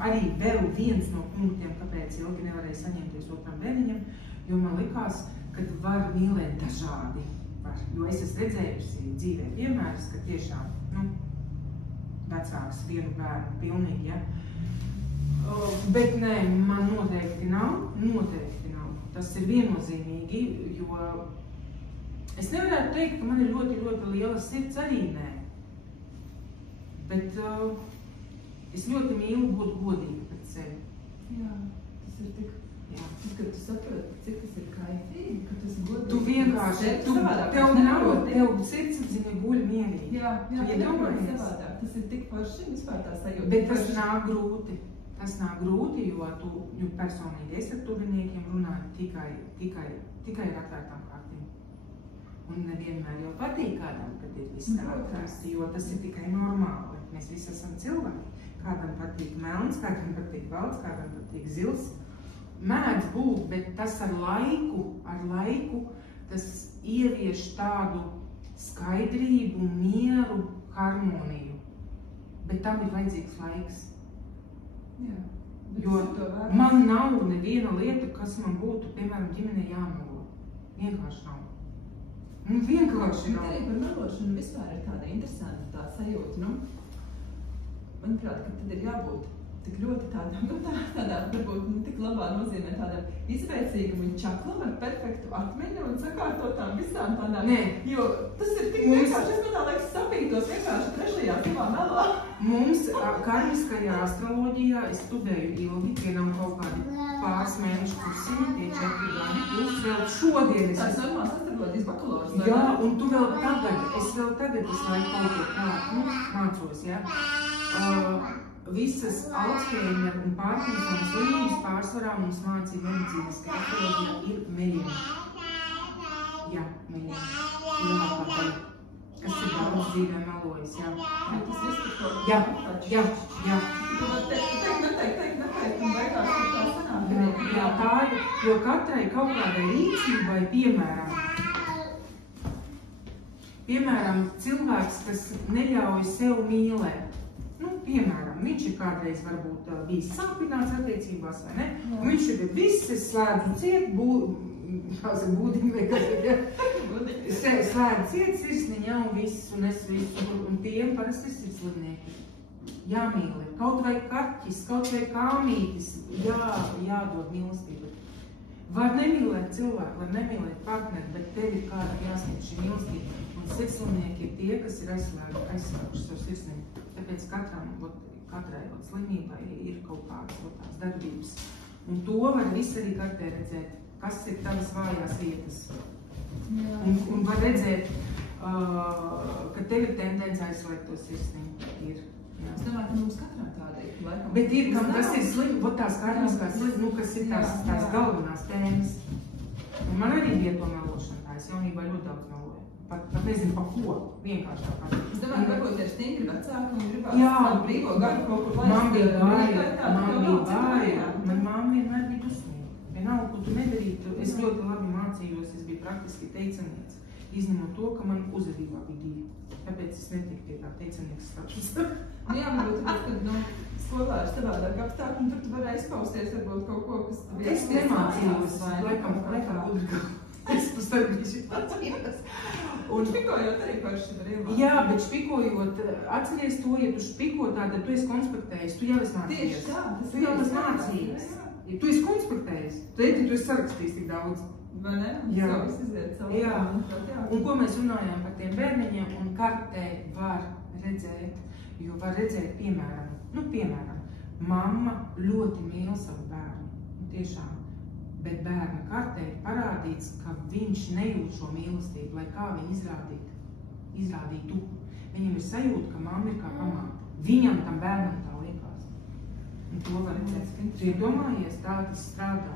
Arī vēl viens no punktiem, kāpēc ilgi nevarēja saņemties otram bērniņam, jo man likās, ka var mīlēt dažādi. Jo es esmu redzējusi dzīvē piemērus, ka tiešām, vecāks vienu bērnu pilnīgi, ja. Bet nē, man noteikti nav. Tas ir viennozīmīgi, jo es nevarētu teikt, ka man ir ļoti, ļoti liela sirds, arī nē. Bet es ļoti mīlu būt godīgi pret sevi. Jā, tas ir tik... Kad tu saproti, cik tas ir kaitīgi, ka tas godīgi... Tu vienkārši, tev sirdsapziņa guļ mierīgi. Jā, savādāk. Tas ir tik forši vispār tā sajūta. Bet tas nāk grūti. Tas nāk grūti, jo personīgi es ar tuviniekiem runāju tikai ar atvērtām kārtīm. Un nevienmēr jau patīk kādam, kad ir viss kārtīgi, jo tas ir tikai normāli. Mēs visi esam cilvēki. Kādam patīk melns, kādam patīk balts, kādam patīk zils. Mēdz būt, bet tas ar laiku tas ievieš tādu skaidrību, mieru, harmoniju. Bet tam ir vajadzīgs laiks. Jā, jo man nav neviena lieta, kas man būtu, piemēram, ģimenē jāmelo. Vienkārši nav. Vienkārši nav. Bet arī par melošanu vispār ir tāda interesanta tā sajūta. Manuprāt, ka tad ir jābūt tik ļoti tādām, varbūt tik labā nozīmē tādam izveicīgam un čaklam ar perfektu atmiņu un sakārtotām visām tādām. Jo tas ir tik vienkārši, es man tā laiks sapītos vienkārši trešajā savā melā. Mums karmiskajā astroloģijā es studēju ilgi, tie nav kaut kādi pāris mēnešu kursiņi, tie 4 gadi, plus vēl šodien es... Tā ir normāls astroloģijas bakalauras, vai? Jā, un tu vēl tagad, es visu laiku kaut ko tādu mācos, ja? Visas Alzheimer un Parkinsona slimības pārsvarā mums mācīja medicīniskā astroloģijā ir meļiem. Jā, meļiem. Ir labākā daļa, kas ir daudz dzīvē melojas, jā. Tas viss ir kaut Jā. Tu var teikt, un beigās ir tā sanāk. Jā, tā ir, jo katrai kaut kādai rīcībai, piemēram, cilvēks, kas neļauj sev mīlēt. Piemēram, viņš ir kādreiz varbūt bijis sāpināts attiecībās, vai ne? Un viņš ir viss, es slēdzu ciet, būdiņu vai kas ir, slēdzu ciet sirsniņā un viss, un es visu, un tiem parasti ir slimnieki. Jāmīli, kaut vai kaķis, kaut vai kāmītis, jādod mīlestību. Var nemīlēt cilvēku, var nemīlēt partneri, bet tev ir kāda jāsniedz šī mīlestība. Un sirdslimnieki ir tie, kas ir aizslēguši savu sirsniņu. Tāpēc katrai slimībai ir kaut kādas darbības. Un to var visu arī kartē redzēt, kas ir tavas vājās vietas. Un var redzēt, ka tev ir tendence aizslēgt to sirsniņu. Es domāju, ka mums katram tāda ir. Bet ir, kam tas ir tās karmiskās, kas ir tās galvenās tēmas. Un man arī bija to melošana, tā es jaunībā ļoti daudz meloju. Pat nezinu pa ko, vienkārši tā kā. Es domāju, ka varbūt ir stingri vecāki un gribās tādu brīvo garu kaut kur laist. Man bija vāja. Man mamma vienmēr bija dusmīga. Vienalga, ko tu nedarītu, es ļoti labi mācījos, es biju praktiski teicanieks. Izņemot to, ka man uzvedībā bija 2. Tāpēc es netiku pie tā teicanieks statusa. Jā, varbūt tāpēc, kad skolā ir savādāk apstākļi, un tur tu varēja izpausties varbūt kaut ko, kas... Es nemācījos, laikam gudrīgāk. Es tu starpīši mācījos. Un špikojot arī paši var iemācīt. Jā, bet špikojot, atceries to, ja tu špiko tā, tad tu esi konspektējis, tu jau esi mācījies. Tieši tā, tu jau esi mācījies. Tu esi konspektējis, tu esi sarakstījis tik daudz. Vai ne? Jā. Savas iziet savu. Jā. Un ko mēs runājām par tiem bērniņiem, un kartē var redzēt, jo var redzēt, piemēram, mamma ļoti mīl savu bērnu, tiešām. Bet bērna kartē ir parādīts, ka viņš nejūt šo mīlestību, lai kā viņu izrādītu. Viņam ir sajūta, ka mamma ir kā pamāte. Viņam tam bērnam tā liekas. Un to var redzēt. Tu iedomājies, tā tas strādā.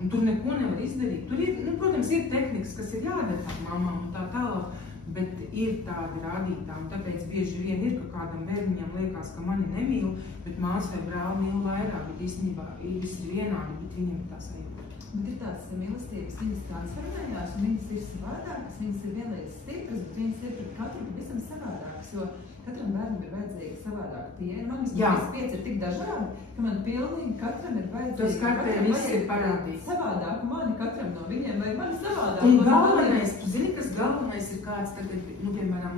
Un tur neko nevar izdarīt. Tur ir, protams, ir tehnikas, kas ir jādara tā mammām un tā tālāk, bet ir tādi rādītāji. Un tāpēc bieži vien ir, ka kādam bērniņam liekas, ka mani nemīl, bet māsa vai brāli mīl vairāk, bet īstenībā viss ir vienādi, bet viņam ir tā sajūta. Bet ir tādas mīlestības, viņas transformējās, un viņas ir savādākas, viņas ir vienlīdz stipras, bet viņas ir pret katru pavisam savādākas, jo katram bērnam ir vajadzīga savādāka pieeja. Man vismaz 5 ir tik dažādi, ka man pilnīgi katram ir vajadzīga. Tos katram viss ir parādīts. Savādāk mani katram no viņiem, vai mani savādāk. Un galvenais, tu zini, kas galvenais ir kāds tagad, piemēram,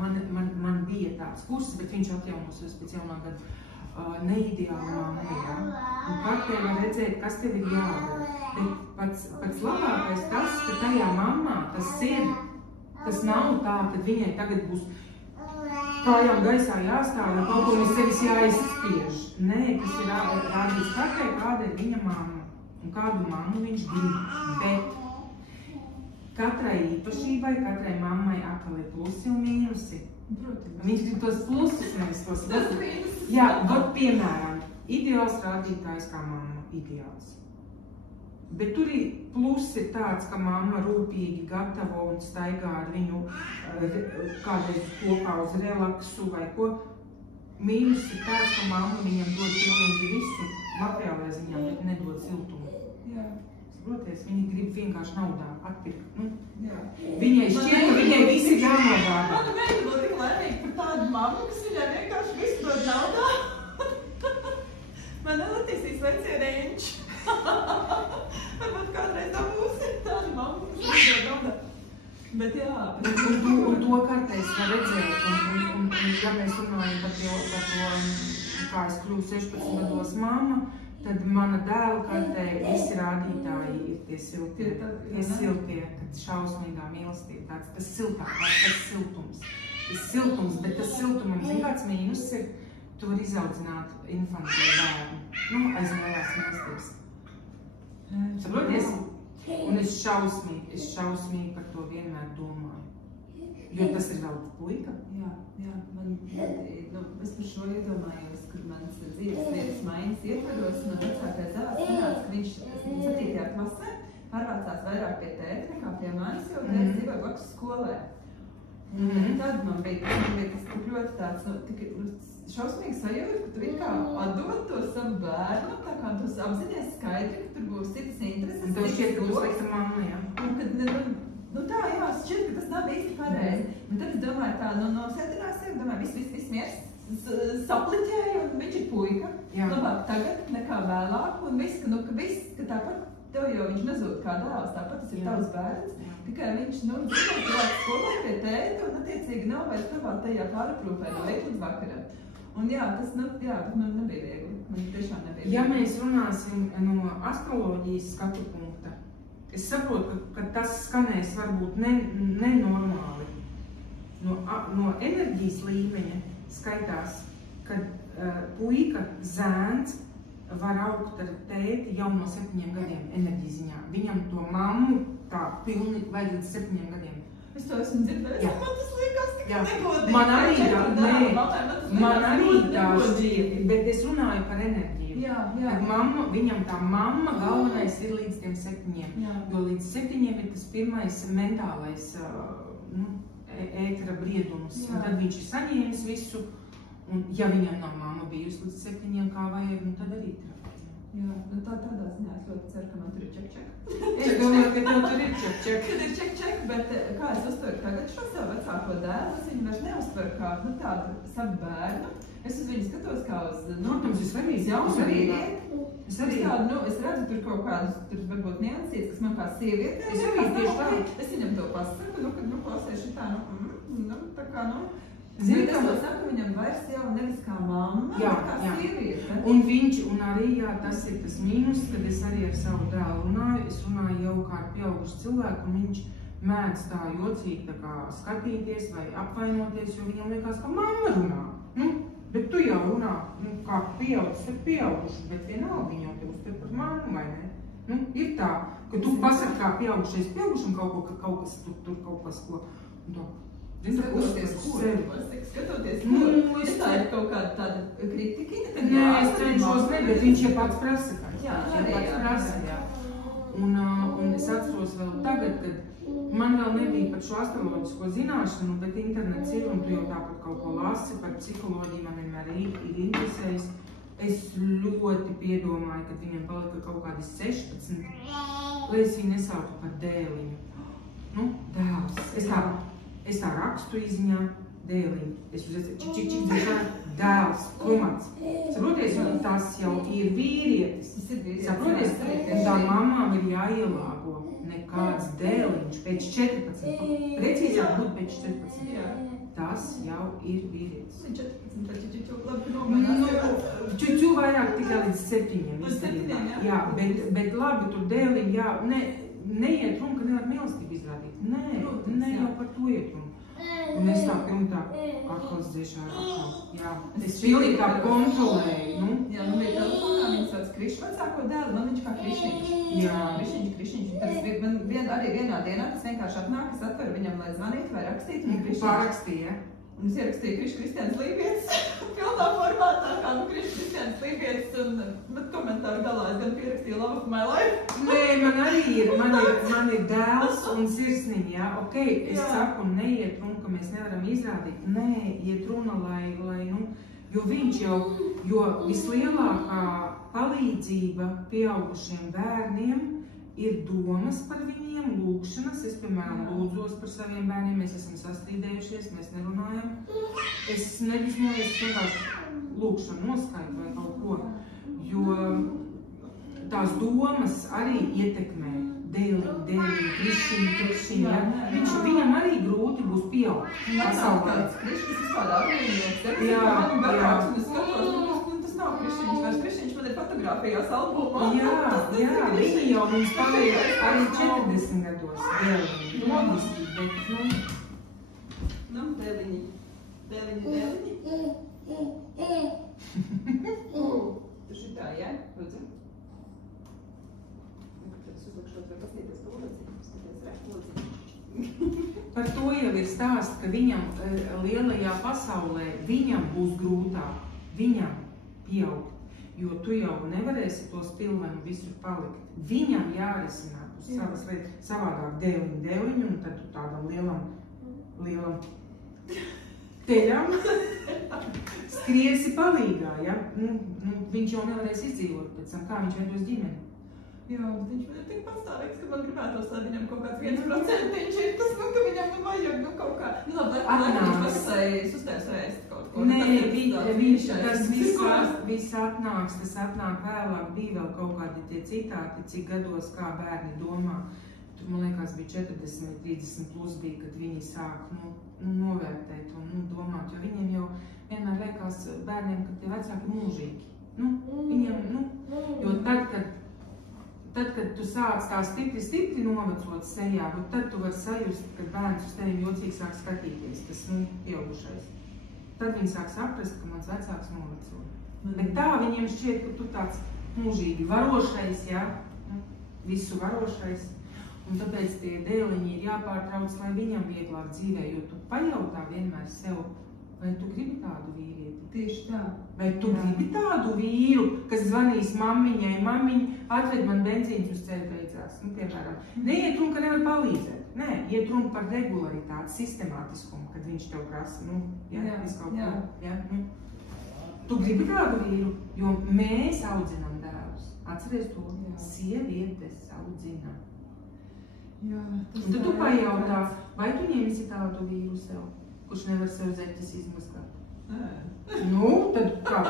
man bija tāds kurs, bet viņš atjaunosies pēc jaunā gada. Neideāla mamma, un kartē var redzēt, kas tev ir jādara. Bet pats labākais tas, ka tajā mammā tas ir, tas nav tā, ka viņai tagad būs kājām gaisā jāstāv un kaut ko no sevis jāizspiež. Nē, tas ir rādīts kartē, kāda ir viņa mamma un kādu mammu viņš grib. Bet katrai īpašībai, katrai mammai atkal ir plusi un mīnusi. Viņš grib tos plusus, nevis tos plusus. Jā, vat piemēram, ideāls rādītājs kā mamma, ideāls. Bet tur ir plusi tāds, ka mamma rūpīgi gatavo un staigā ar viņu kādreiz kopā uz relaksu vai ko. Mīnus ir tāds, ka mamma viņam dod pilnīgi visu materiālajā ziņā, bet nedod siltumu. Jā. Saproties, viņi grib vienkārši naudā atpirkt. Jā. Viņai šķiet, ka viņai visi jānogādā. Mana meita būtu tik laimīga par tādu mammu, kas viņai vienkārši visu dod naudā. Man nelatīs vecie reņķi. Varbūt kādreiz tā būs tāda mamma, kas visu dod naudā. Bet jā. Un to kartēs var redzēt. Un ja mēs runājam par to, kā es kļuvu 16 gados mamma, tad mana dēla kartē visi rādītāji ir tie siltie, kad šausmīgā mīlestība, tas siltākās, tas siltums, bet tas siltumam, zin kāds mīnus ir, tu var izaudzināt infantīvu bērnu, aiz mājās mīlestības. Saproties? Un es šausmīgi par to vienmēr domāju, jo tas ir vēl puika. Jā, es par šo iedomājos, kad manas dzīves vietas maiņas ietveros, man vecākais dēls sanāca, ka viņš 7. klasē pārvācās vairāk pie tēta nekā pie manis, jo tēta dzīvoja blakus skolē. Tad man bija tas tik ļoti tāds, šausmīgi sajūta, ka tu kā atdod to savu bērnu, tā kā tu apzinies skaidri, ka tur būs citas intereses. Un tev šķiet, ka būs slikta mamma, jā? Un kad, tā, jā, šķiet, ka tas nav īsti pareizi. Bet tad es domāju tā, no sēdinās sevi, domāju, viss miers sapliķēja, un viņš ir puika. Labāk tagad nekā vēlāk, un ka tāpat tev jau viņš nezūd kā dēls, tāpat tas ir tavs bērns. Tikai viņš, dzīvo klāt skolē pie tēta, un attiecīgi nav vairs tavā tajā pāraprūpē no rīt līdz vakaram. Un jā, bet man nebija viegli. Man tiešām nebija viegli. Ja mēs runāsim no astroloģijas skatu punkta, es saprotu, ka tas skanēs varbūt nenormāli. No enerģijas līmeņa skaitās, kad puika, zēns var augt ar tēti jau no 7 gadiem enerģijas ziņā. Viņam to mammu tā pilnīgi vajag līdz 7 gadiem. Es to esmu dzirdējis, un man tas liekas tikai negodīgi. Man arī tā šķiet, bet es runāju par enerģiju. Kad viņam tā mamma galvenais ir līdz tiem 7, jo līdz 7 ir tas pirmais mentālais ētera briedums, un tad viņš ir saņēmis visu, un ja viņam nav mamma bijusi līdz 7, kā vajag, tad arī trafīt. Jā, tādā ziņā es ļoti ceru, ka man tur ir ček-ček. Es domāju, ka tev tur ir ček-ček. Kad ir ček-ček, bet kā es uztveru tagad šo savu vecāko dēlu, es viņu vairs neuztveru kā tādu savu bērnu. Es uz viņu skatos kā uz, protams, es arī jaunu vīrieti. Es redzu tur kaut kādus, tur varbūt niansītes, kas man kā sievietē. Es arī tieši tā. Es viņam to pasaku, kad klausies šitā, tā kā, Zini, es to saku viņam vairs jau nevis kā mamma, bet kā sieviete. Un viņš, un arī, tas ir tas mīnus, kad es arī ar savu dēlu runāju, es runāju jau kā ar pieaugušu cilvēku, un viņš mēdz tā jocīgi tā kā skatīties vai apvainoties, jo viņam liekas, ka mamma runā. Bet tu jau runā, kā pieaugušs ar pieaugušu, bet vienalga viņa jau te uztver par mammu, vai ne? Ir tā, ka tu pasaki kā pieaugušais pieaugušam kaut kas tur kaut kas, ko, un to. Skatoties, kur? Ja tā ir kaut kāda tāda kritika, tad nē, es cenšos ne, bet viņš jau pats prasa. Jā, jā. Un es atceros vēl tagad, kad man vēl nebija par šo astroloģisko zināšanu, bet internets ir, un tu jau tāpat kaut ko lasi par psiholoģiju, man vienmēr ir interesējis. Es ļoti piedomāju, kad viņam palika kaut kādi 16, lai es viņu nesautu par dēliņu. Nu, dēls. Es tā rakstu izziņā dēliņu. Es uzreiz dēls, krumats. Saproties, un tas jau ir vīrietis. Saproties, un tā mamām ir jāielāgo nekāds dēliņš pēc 14. Precīzāk būt pēc 14. Tas jau ir vīrietis. 14, taču ķuķu labi nomainās. Ķuķu vairāk tikai līdz 7. Līdz 7, jā? Jā, bet labi, tur dēliņi, jā, neiet runa, ka nevar mīlestību izrādīt. Nē, jau par to iet runa. Un es tā pilni tā aklas dzēšā atkal. Jā, es pilnīgi tā kontrolēju, nu. Jā, man bija telefonā, viņas sauc Krišu vecāko dēlu, man viņš kā Krišiņš. Jā. Krišiņš. Tad man arī vienā dienā tas vienkārši atnāk, es atveru viņam, lai zvanītu vai rakstītu, un Krišiņš. Pārakstīja. Un es ierakstīju Krišu Kristiāns Lībietis, pilnā formātā, kā Krišu Kristiāns Lībietis, bet komentāru galā es gan pierakstīju love of my life. Nē, man arī ir, man ir dēls un sirsniņa, jā, okei, es saku, neiet runa, ka mēs nevaram izrādīt, nē, iet runa, lai, nu, jo viņš jau, jo vislielākā palīdzība pieaugušiem bērniem ir domas par viņiem, lūkšanas. Es, piemēram, lūdzos par saviem bērniem, mēs esam sastrīdējušies, mēs nerunājam. Es nedusmoju, es vienkārši lūkšanu noskaitu vai kaut ko, jo tās domas arī ietekmē dēliņu, Krišiņu, ja? Viņam arī grūti būs pieaugt pasaulē. Krišņs vispār arī man garāks, un es skatos, tas nav Krišiņš, vairs Krišiņš man ir fotogrāfijās albumā. Jā, viņi jau mums paliek arī 40 gados dēliņi, logiski, bet, nu, dēliņi. Tu šitā, jā? Lūdzu. Es uzlikšot vai pastīties to lūdzu. Par to jau ir stāsts, ka viņam lielajā pasaulē, viņam būs grūtāk, viņam pieaugt, jo tu jau nevarēsi to spilvenu visur palikt. Viņam jārisināt uz savas lietas, savādāk dēliņu, un tad tu tādam lielam teļam skriesi palīgā, ja? Viņš jau nevarēs izdzīvot pēc tam, kā viņš veidos ģimeni. Jā, bet viņš man ir tik pastāvīgs, ka man gribētos, lai viņam kaut kāds 1% ir tas, ka viņam vajag kaut kā. Labi, viņš uzstājās ēst kaut ko. Nē, tas viss atnāks, tas atnāk vēlāk, bija vēl kaut kādi tie citāti, cik gados kā bērni domā. Tur, man liekas, bija 40, 30 plus bija, kad viņi sāk novērtēt un domāt, jo viņiem jau vienmēr liekas bērniem, ka tie vecāki ir mūžīgi. Viņiem, jo tad, kad tu sāc tā stipri novecot sejā, tad tu vari sajust, ka bērns uz tevi jocīgi sāk skatīties, tas, pieaugušais. Tad viņi sāk saprast, ka mans vecāks noveco. Bet tā viņiem šķiet, ka tu tāds mūžīgi varošais, jā, visu varošais. Un tāpēc tie dēliņi ir jāpārtrauc, lai viņam vieglāk dzīvē, jo tu pajautā vienmēr sev, vai tu gribi tādu vīrieti? Tieši tā. Vai tu gribi tādu vīru, kas zvanīs mammiņai, mammiņa atved man benzīns uz ceļa beidzās, piemēram. Neiet runa, ka nevar palīdzēt. Nē, iet runa par regularitāti, sistemātiskumu, kad viņš tev prasa, Tu gribi tādu vīru, jo mēs audzinām dēlus. Atceries to? Sievietes audzina. Un tad tu pajautā, vai tu ņemsi tādu vīru sev, kurš nevar sev zeķes izmazgāt? Tad kā?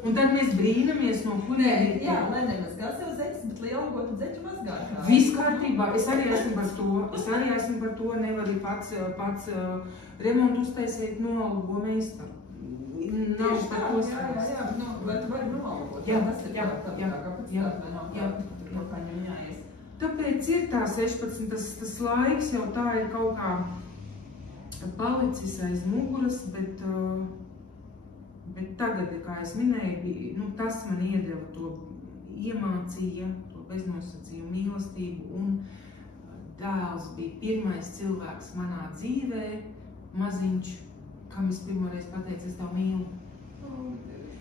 Un tad mēs brīnamies, no kuriem... Jā, lai nemazgā sev zeķes, bet lielākotu zeķu mazgā. Viss kārtībā, es arī esmu par to, nevaru pats remontu uztaisīt noalgo meistaru. Nav par to stāsts. Jā, vai tu vari noalgot? Tāpēc ir tā 16, tas laiks jau tā ir kaut kā palicis aiz muguras, bet tagad, kā es minēju, tas man iedeva to iemācīja, to beznosacījumu mīlestību un dēls bija pirmais cilvēks manā dzīvē, maziņš, kam es pirmoreiz pateicu, es tev mīlu.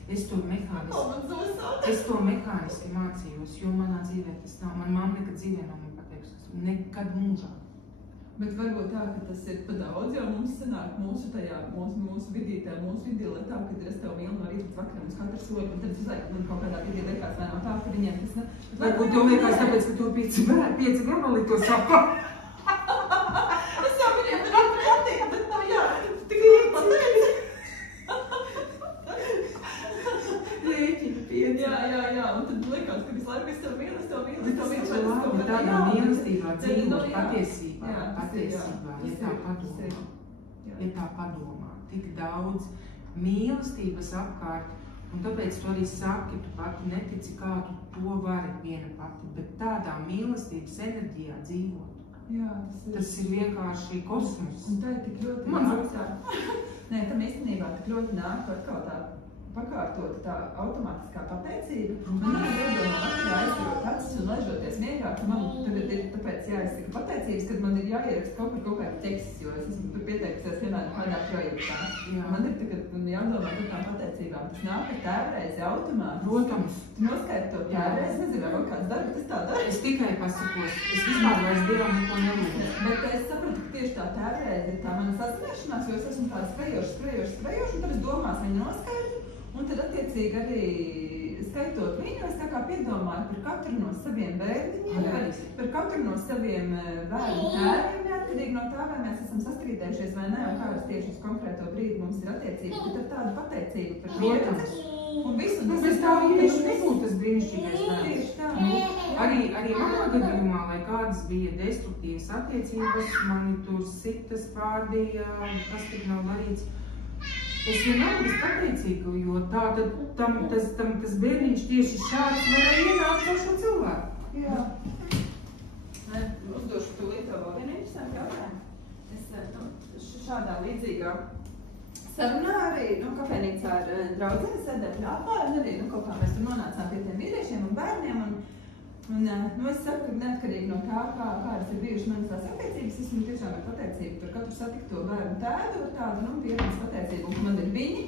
Es to mehāniski mācījos, jo manā dzīvē tas nav. Man mamma nekad dzīvē nav man pateikusi, nekad mūžā. Bet varbūt tā, ka tas ir pa daudz, jo mums sanāk mūsu vidītē, mūsu idilē tā, ka es tev mīlu no rīta līdz vakaram uz katru soli, un tad es laikam man kaut kādā brīdī liekas, vai nav tā, ka viņiem tas ne... Varbūt tev liekas tāpēc, ka to 5 gabali to sapa. Es jau viņiem varu pateikt, bet nav jā, tik īsti pateikt. Rēķina 5. Jā, un tad liekas, ka visu laiku es tev mīlu. Tādā mīlestībā dzīvot patiesībā, ja tā padomā, tik daudz mīlestības apkārt, un tāpēc tu arī saki, tu pati netici, kā tu to vari viena pati, bet tādā mīlestības enerģijā dzīvot. Jā, tas ir vienkārši kosmos. Un tā ir tik ļoti nāk tā. Nē, tam īstenībā tik ļoti nāk atkal tā pakārtot tā automātiskā pateicība. Man ir iedomā jāizdarot acis un ležoties mierā, ka man tagad ir tāpēc jāizsaka pateicības, kad man ir jāieraksta kaut kāda tekstis, jo es esmu pieteikusies, piemēram, kādā projektā. Man ir tagad jādomā par tām pateicībām. Tas nāk ar tēvreizi automātiski. Protams. Tu noskaidri to tēvreizi, nezinu, vai kāds darba, tas tā dara. Es tikai pasakos, es vispār vairs Dievam neko nelūdzu. Bet es sapratu, ka tieši tā tēvreizi ir tā mana sazināšanās, jo es esmu tā skrejoši, un tad es domās viņu noskaidru. Un tad attiecīgi arī skaitot viņu, es tā kā piedomāju par katru no saviem bērniņiem, par katru no saviem bērnu tēviem, neatkarīgi no tā, vai mēs esam sastrīdējušies vai ne, un kādas tieši uz konkrēto brīdi mums ir attiecības, bet ar tādu pateicību par pieredzi. Un visu, un bez tā tieši nebūtu tas brīnišķīgais bērns. Tieši tā. Arī manā gadījumā, lai kādas bija destruktīvas attiecības, mani tur sitas pārdīja, kas tik nav darīts. Es vienalga esmu pateicīga, jo tas bērniņš tieši šāds varēja ienākt ar šo cilvēku. Jā. Uzdošu tūlīt tev vēl vienu interesantu jautājumu. Es šādā līdzīgā sarunā arī, kafejnīcā ar draudzeni sēdē pļāpā, un arī, kaut kā mēs tur nonācām pie tiem vīriešiem un bērniem, un es saku, ka neatkarīgi no tā, kādas ir bijušas manas tās attiecības, esmu tiešām ar pateicību par katru satikto bērnu tēvu, ar tādu, pieredzi pateicību, un man ir viņi.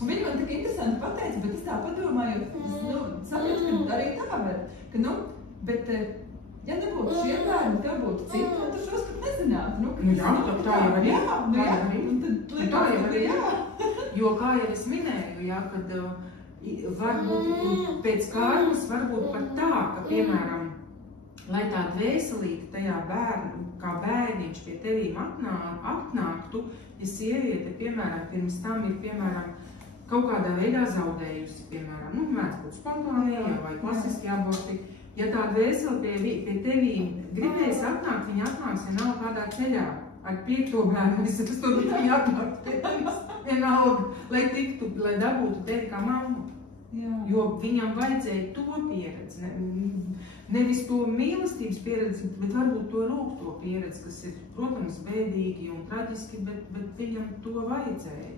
Un viņi man tik interesanti pateica, bet es tā padomāju, sapratu, ka arī tā var, ka, bet, ja nebūtu šie bērni, tev būtu citi, un tu šos pat nezinātu. Jā, tā jau arī. Un tad liekas, ka jā. Jo, kā jau es minēju, kad varbūt pēc kārmas varbūt pat tā, ka, piemēram, lai tā dvēselīte tajā kā bērniņš pie tevīm atnāktu, ja sieviete, piemēram, pirms tam ir, piemēram, kaut kādā veidā zaudējusi, piemēram, mēdz būt spontānija vai klasiski aborti. Ja tā dvēsele pie tevīm gribēs atnākt, viņa atnāks vienalga kādā ceļā ar 5. bērnu, es to viņa atnāks pie tevis vienalga, lai dabūtu tevi kā mammu. Jo viņam vajadzēja to pieredzi, nevis to mīlestības pieredzi, bet varbūt to rūgto pieredzi, kas ir, protams, bēdīgi un traģiski, bet viņam to vajadzēja.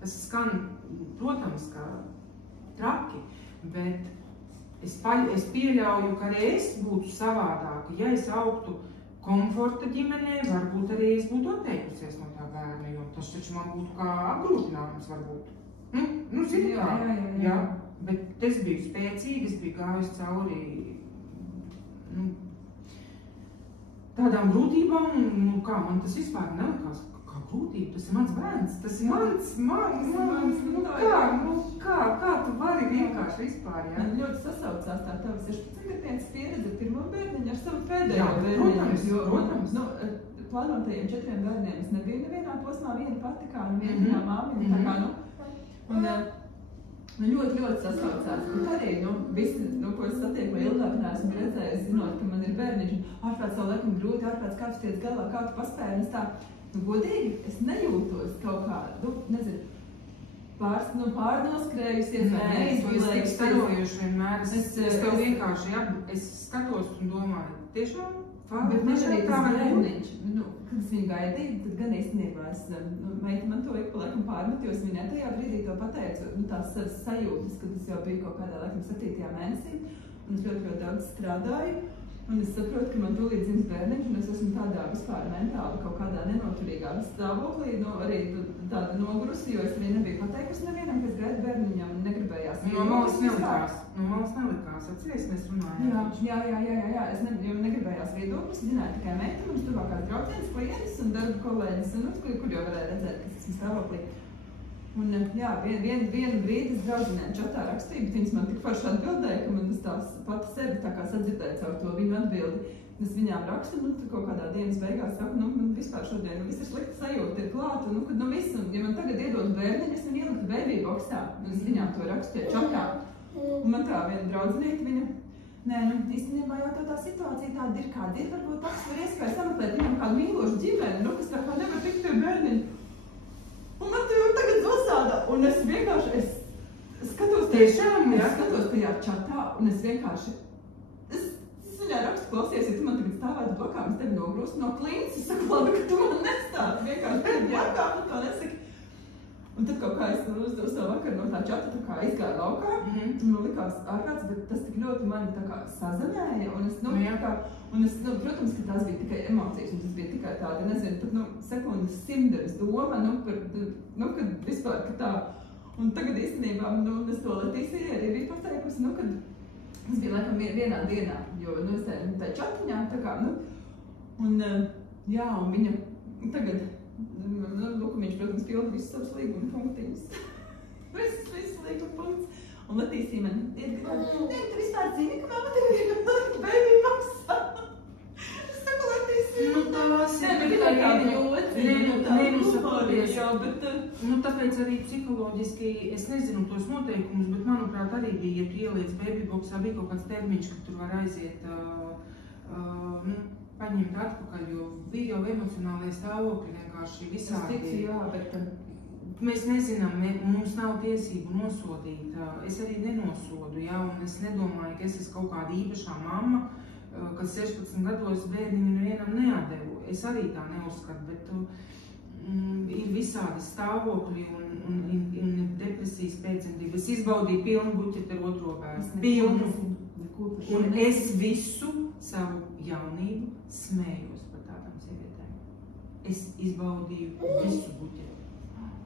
Tas skan, protams, kā traki, bet es pieļauju, ka arī es būtu savādāka. Ja es augtu komforta ģimenē, varbūt arī es būtu atteikusies no tā bērna, jo tas taču man būtu kā apgrūtinājums varbūt. Zini kā, jā, bet es biju spēcīga, es biju gājusi cauri tādām grūtībām, un kā man tas vispār nelikās, kā grūtība, tas ir mans bērns, tas ir kā tu vari vienkārši vispār, jā? Man ļoti sasaucās tā tava 16-gadienas pieredze ar pirmo bērniņu ar savu pēdējo bērniņu. Protams. Plānotajiem 4 bērniem es nebiju nevienā posmā viena pati kā viena māmiņa, tā kā, un ļoti sasaucās, bet arī, visi, ko es satieku ilgāk neesmu redzējis, zinot, ka man ir bērniņš, ārprāts vēl laikam grūti, ārprāts kā tu tiec galā, kā tu paspēji, un es tā, godīgi, es nejūtos kaut kā, nezinu, pārnoskrējusies vai neizvēlējusies. Es starojuši vienmēr, es tev vienkārši, es skatos un domāju, tiešām, bet man arī tas bērniņš, kad es viņu gaidīju, tad gan īstenībā meita man to ik pa laikam pārmet, jo es viņai tajā brīdī to pateicu, tās savas sajūtas, kad es jau biju kaut kādā laikam 7. mēnesī, un es ļoti daudz strādāju, Un es saprotu, ka man tūlīt dzims bērniņš, un es esmu tādā vispār mentāli kaut kādā nenoturīgā stāvoklī, arī tāda nogurusi, jo es arī nebiju pateikusi nevienam, ka es gaidu bērniņam un negribējās. No malas nelikās, atceries, mēs runājām. Jā, es negribējās viedoklis, zināju tikai meita, mums tuvākās draudzenes, klientis un darba kolēģis, un kur jau varēja redzēt, ka esmu stāvoklī. Un jā, vienu brīdi es draudzenēm čatā rakstīju, bet viņas man tik forši atbildēja, ka man es tās pati sevi tā kā sadzirdēju caur to viņu atbildi. Es viņām rakstu, kaut kādā dienas beigās saku, man vispār šodien viss ir slikta sajūta, ir klāta, kad viss, ja man tagad iedod bērniņu, es viņu ieliku baby boxā, un es viņām to rakstīju čatā. Un man tā viena draudzenīte, viņa, nē, īstenībā jau tā situācija tāda ir, kāda ir, varbūt tas var iespēja sameklēt viņam kādu mīlošu ģimeni, kas tā kā nevar tikt pie bērniņu. Un man te jau tagad zasāda, un es vienkārši, es skatos tajā čatā, un es vienkārši, es viņā rakstu, klausies, ja tu man tagad stāvētu blakām, es tevi nogrūstu no klīnas, es saku, labi, ka tu man nestāvi, vienkārši tevi blakām, un to nesaki. Un tad kaut kā es uz to vakaru no tā čata tā kā izgāju laukā, un man likās ārkārts, bet tas tik ļoti mani tā kā sazemēja, un es, protams, ka tās bija tikai emocijas, un tas bija tikai tāda, nezinu, pat, sekundes simderes doma, kad vispār, ka tā, un tagad īstenībā, es to Letīsijai arī biju pateikusi, kad tas bija laikam vienā dienā, jo, es tā čatiņā, tā kā, un viņa tagad, viņš, protams, pilda visus savus līguma punktiņus. Visus līguma punktus. Un Letīsija man tu vispār zini, ka mamma tev ir baby boxā. Es saku, Letīsija, tās ir tāpēc arī psiholoģiski, es nezinu tos noteikumus, bet manuprāt arī bija, ja tu ieliec baby boxā, bija kaut kāds termiņš, ka tur var aiziet, paņemt atpakaļ, jo bija jau emocionālajie stāvokļi vienkārši visādi. Es ticu, jā, bet mēs nezinām, mums nav tiesību nosodīt. Es arī nenosodu, jā, un es nedomāju, ka es esmu kaut kāda īpašā mamma, kas 16 gados bērniņu nevienam neatdevu. Es arī tā neuzskatu, bet ir visādi stāvokļi un depresijas pēcdzemdība. Es izbaudīju pilnu buķeti ar otro bērnu. Pilnu. Un es visu savu jaunību smējos par tādām sievietēm. Es izbaudīju visu buķeti.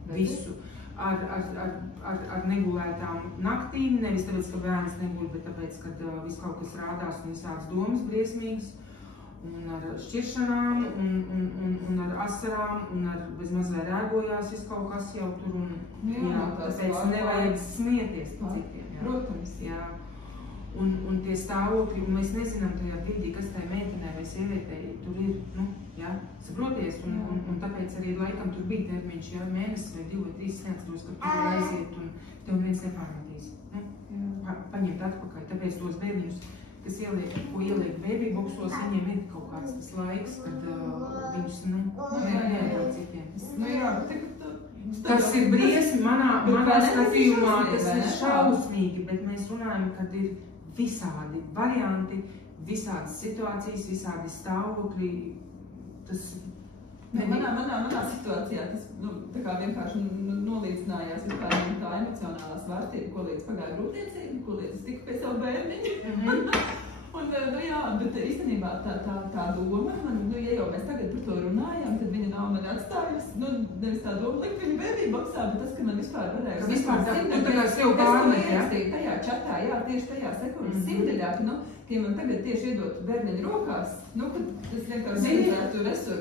Visu. Ar negulētām naktīm, nevis tāpēc, ka bērns neguļ, bet tāpēc, ka viss kaut kas rādās un visādas domas briesmīgas. Un ar šķiršanām, un ar asarām, un ar bezmaz vai rēgojās viss kaut kas jau tur. Tāpēc nevajag smieties par citiem. Protams. Un tie stāvokļi, un mēs nezinām tajā brīdī, kas tai meitenē vai sievietei tur ir, saproties, un tāpēc arī laikam tur bija termiņš, mēnesis vai 2 vai 3 neatceros, ka tur var aiziet, un tev neviens nepārmetīs. Paņemt atpakaļ, tāpēc tos bērniņus, kas ieliek baby boxos, viņiem ir kaut kāds tas laiks, kad viņus, neatdod citiem. Tas ir briesmi, manā skatījumā, tas ir šausmīgi, bet mēs runājam, kad ir visādi varianti, visādas situācijas, visādi stāvokļi. Manā situācijā tas tā kā vienkārši nolīdzinājās vispār tā emocionālā svārstība, ko līdz pagāja grūtniecība, ko līdz tiku pie savu bērniņu. Un, bet īstenībā tā doma, ja jau mēs tagad par to runājam, tad viņa nav mani atstājusi, nevis tā doma likt viņu baby boxā, bet tas, ka man vispār varēja... Vispār sev pārmet, jā? Tajā čatā, jā, tieši tajā sekundes simdeļā, ja man tagad tieši iedot bērniņu rokās, kad es vienkārši nevarētu resursu.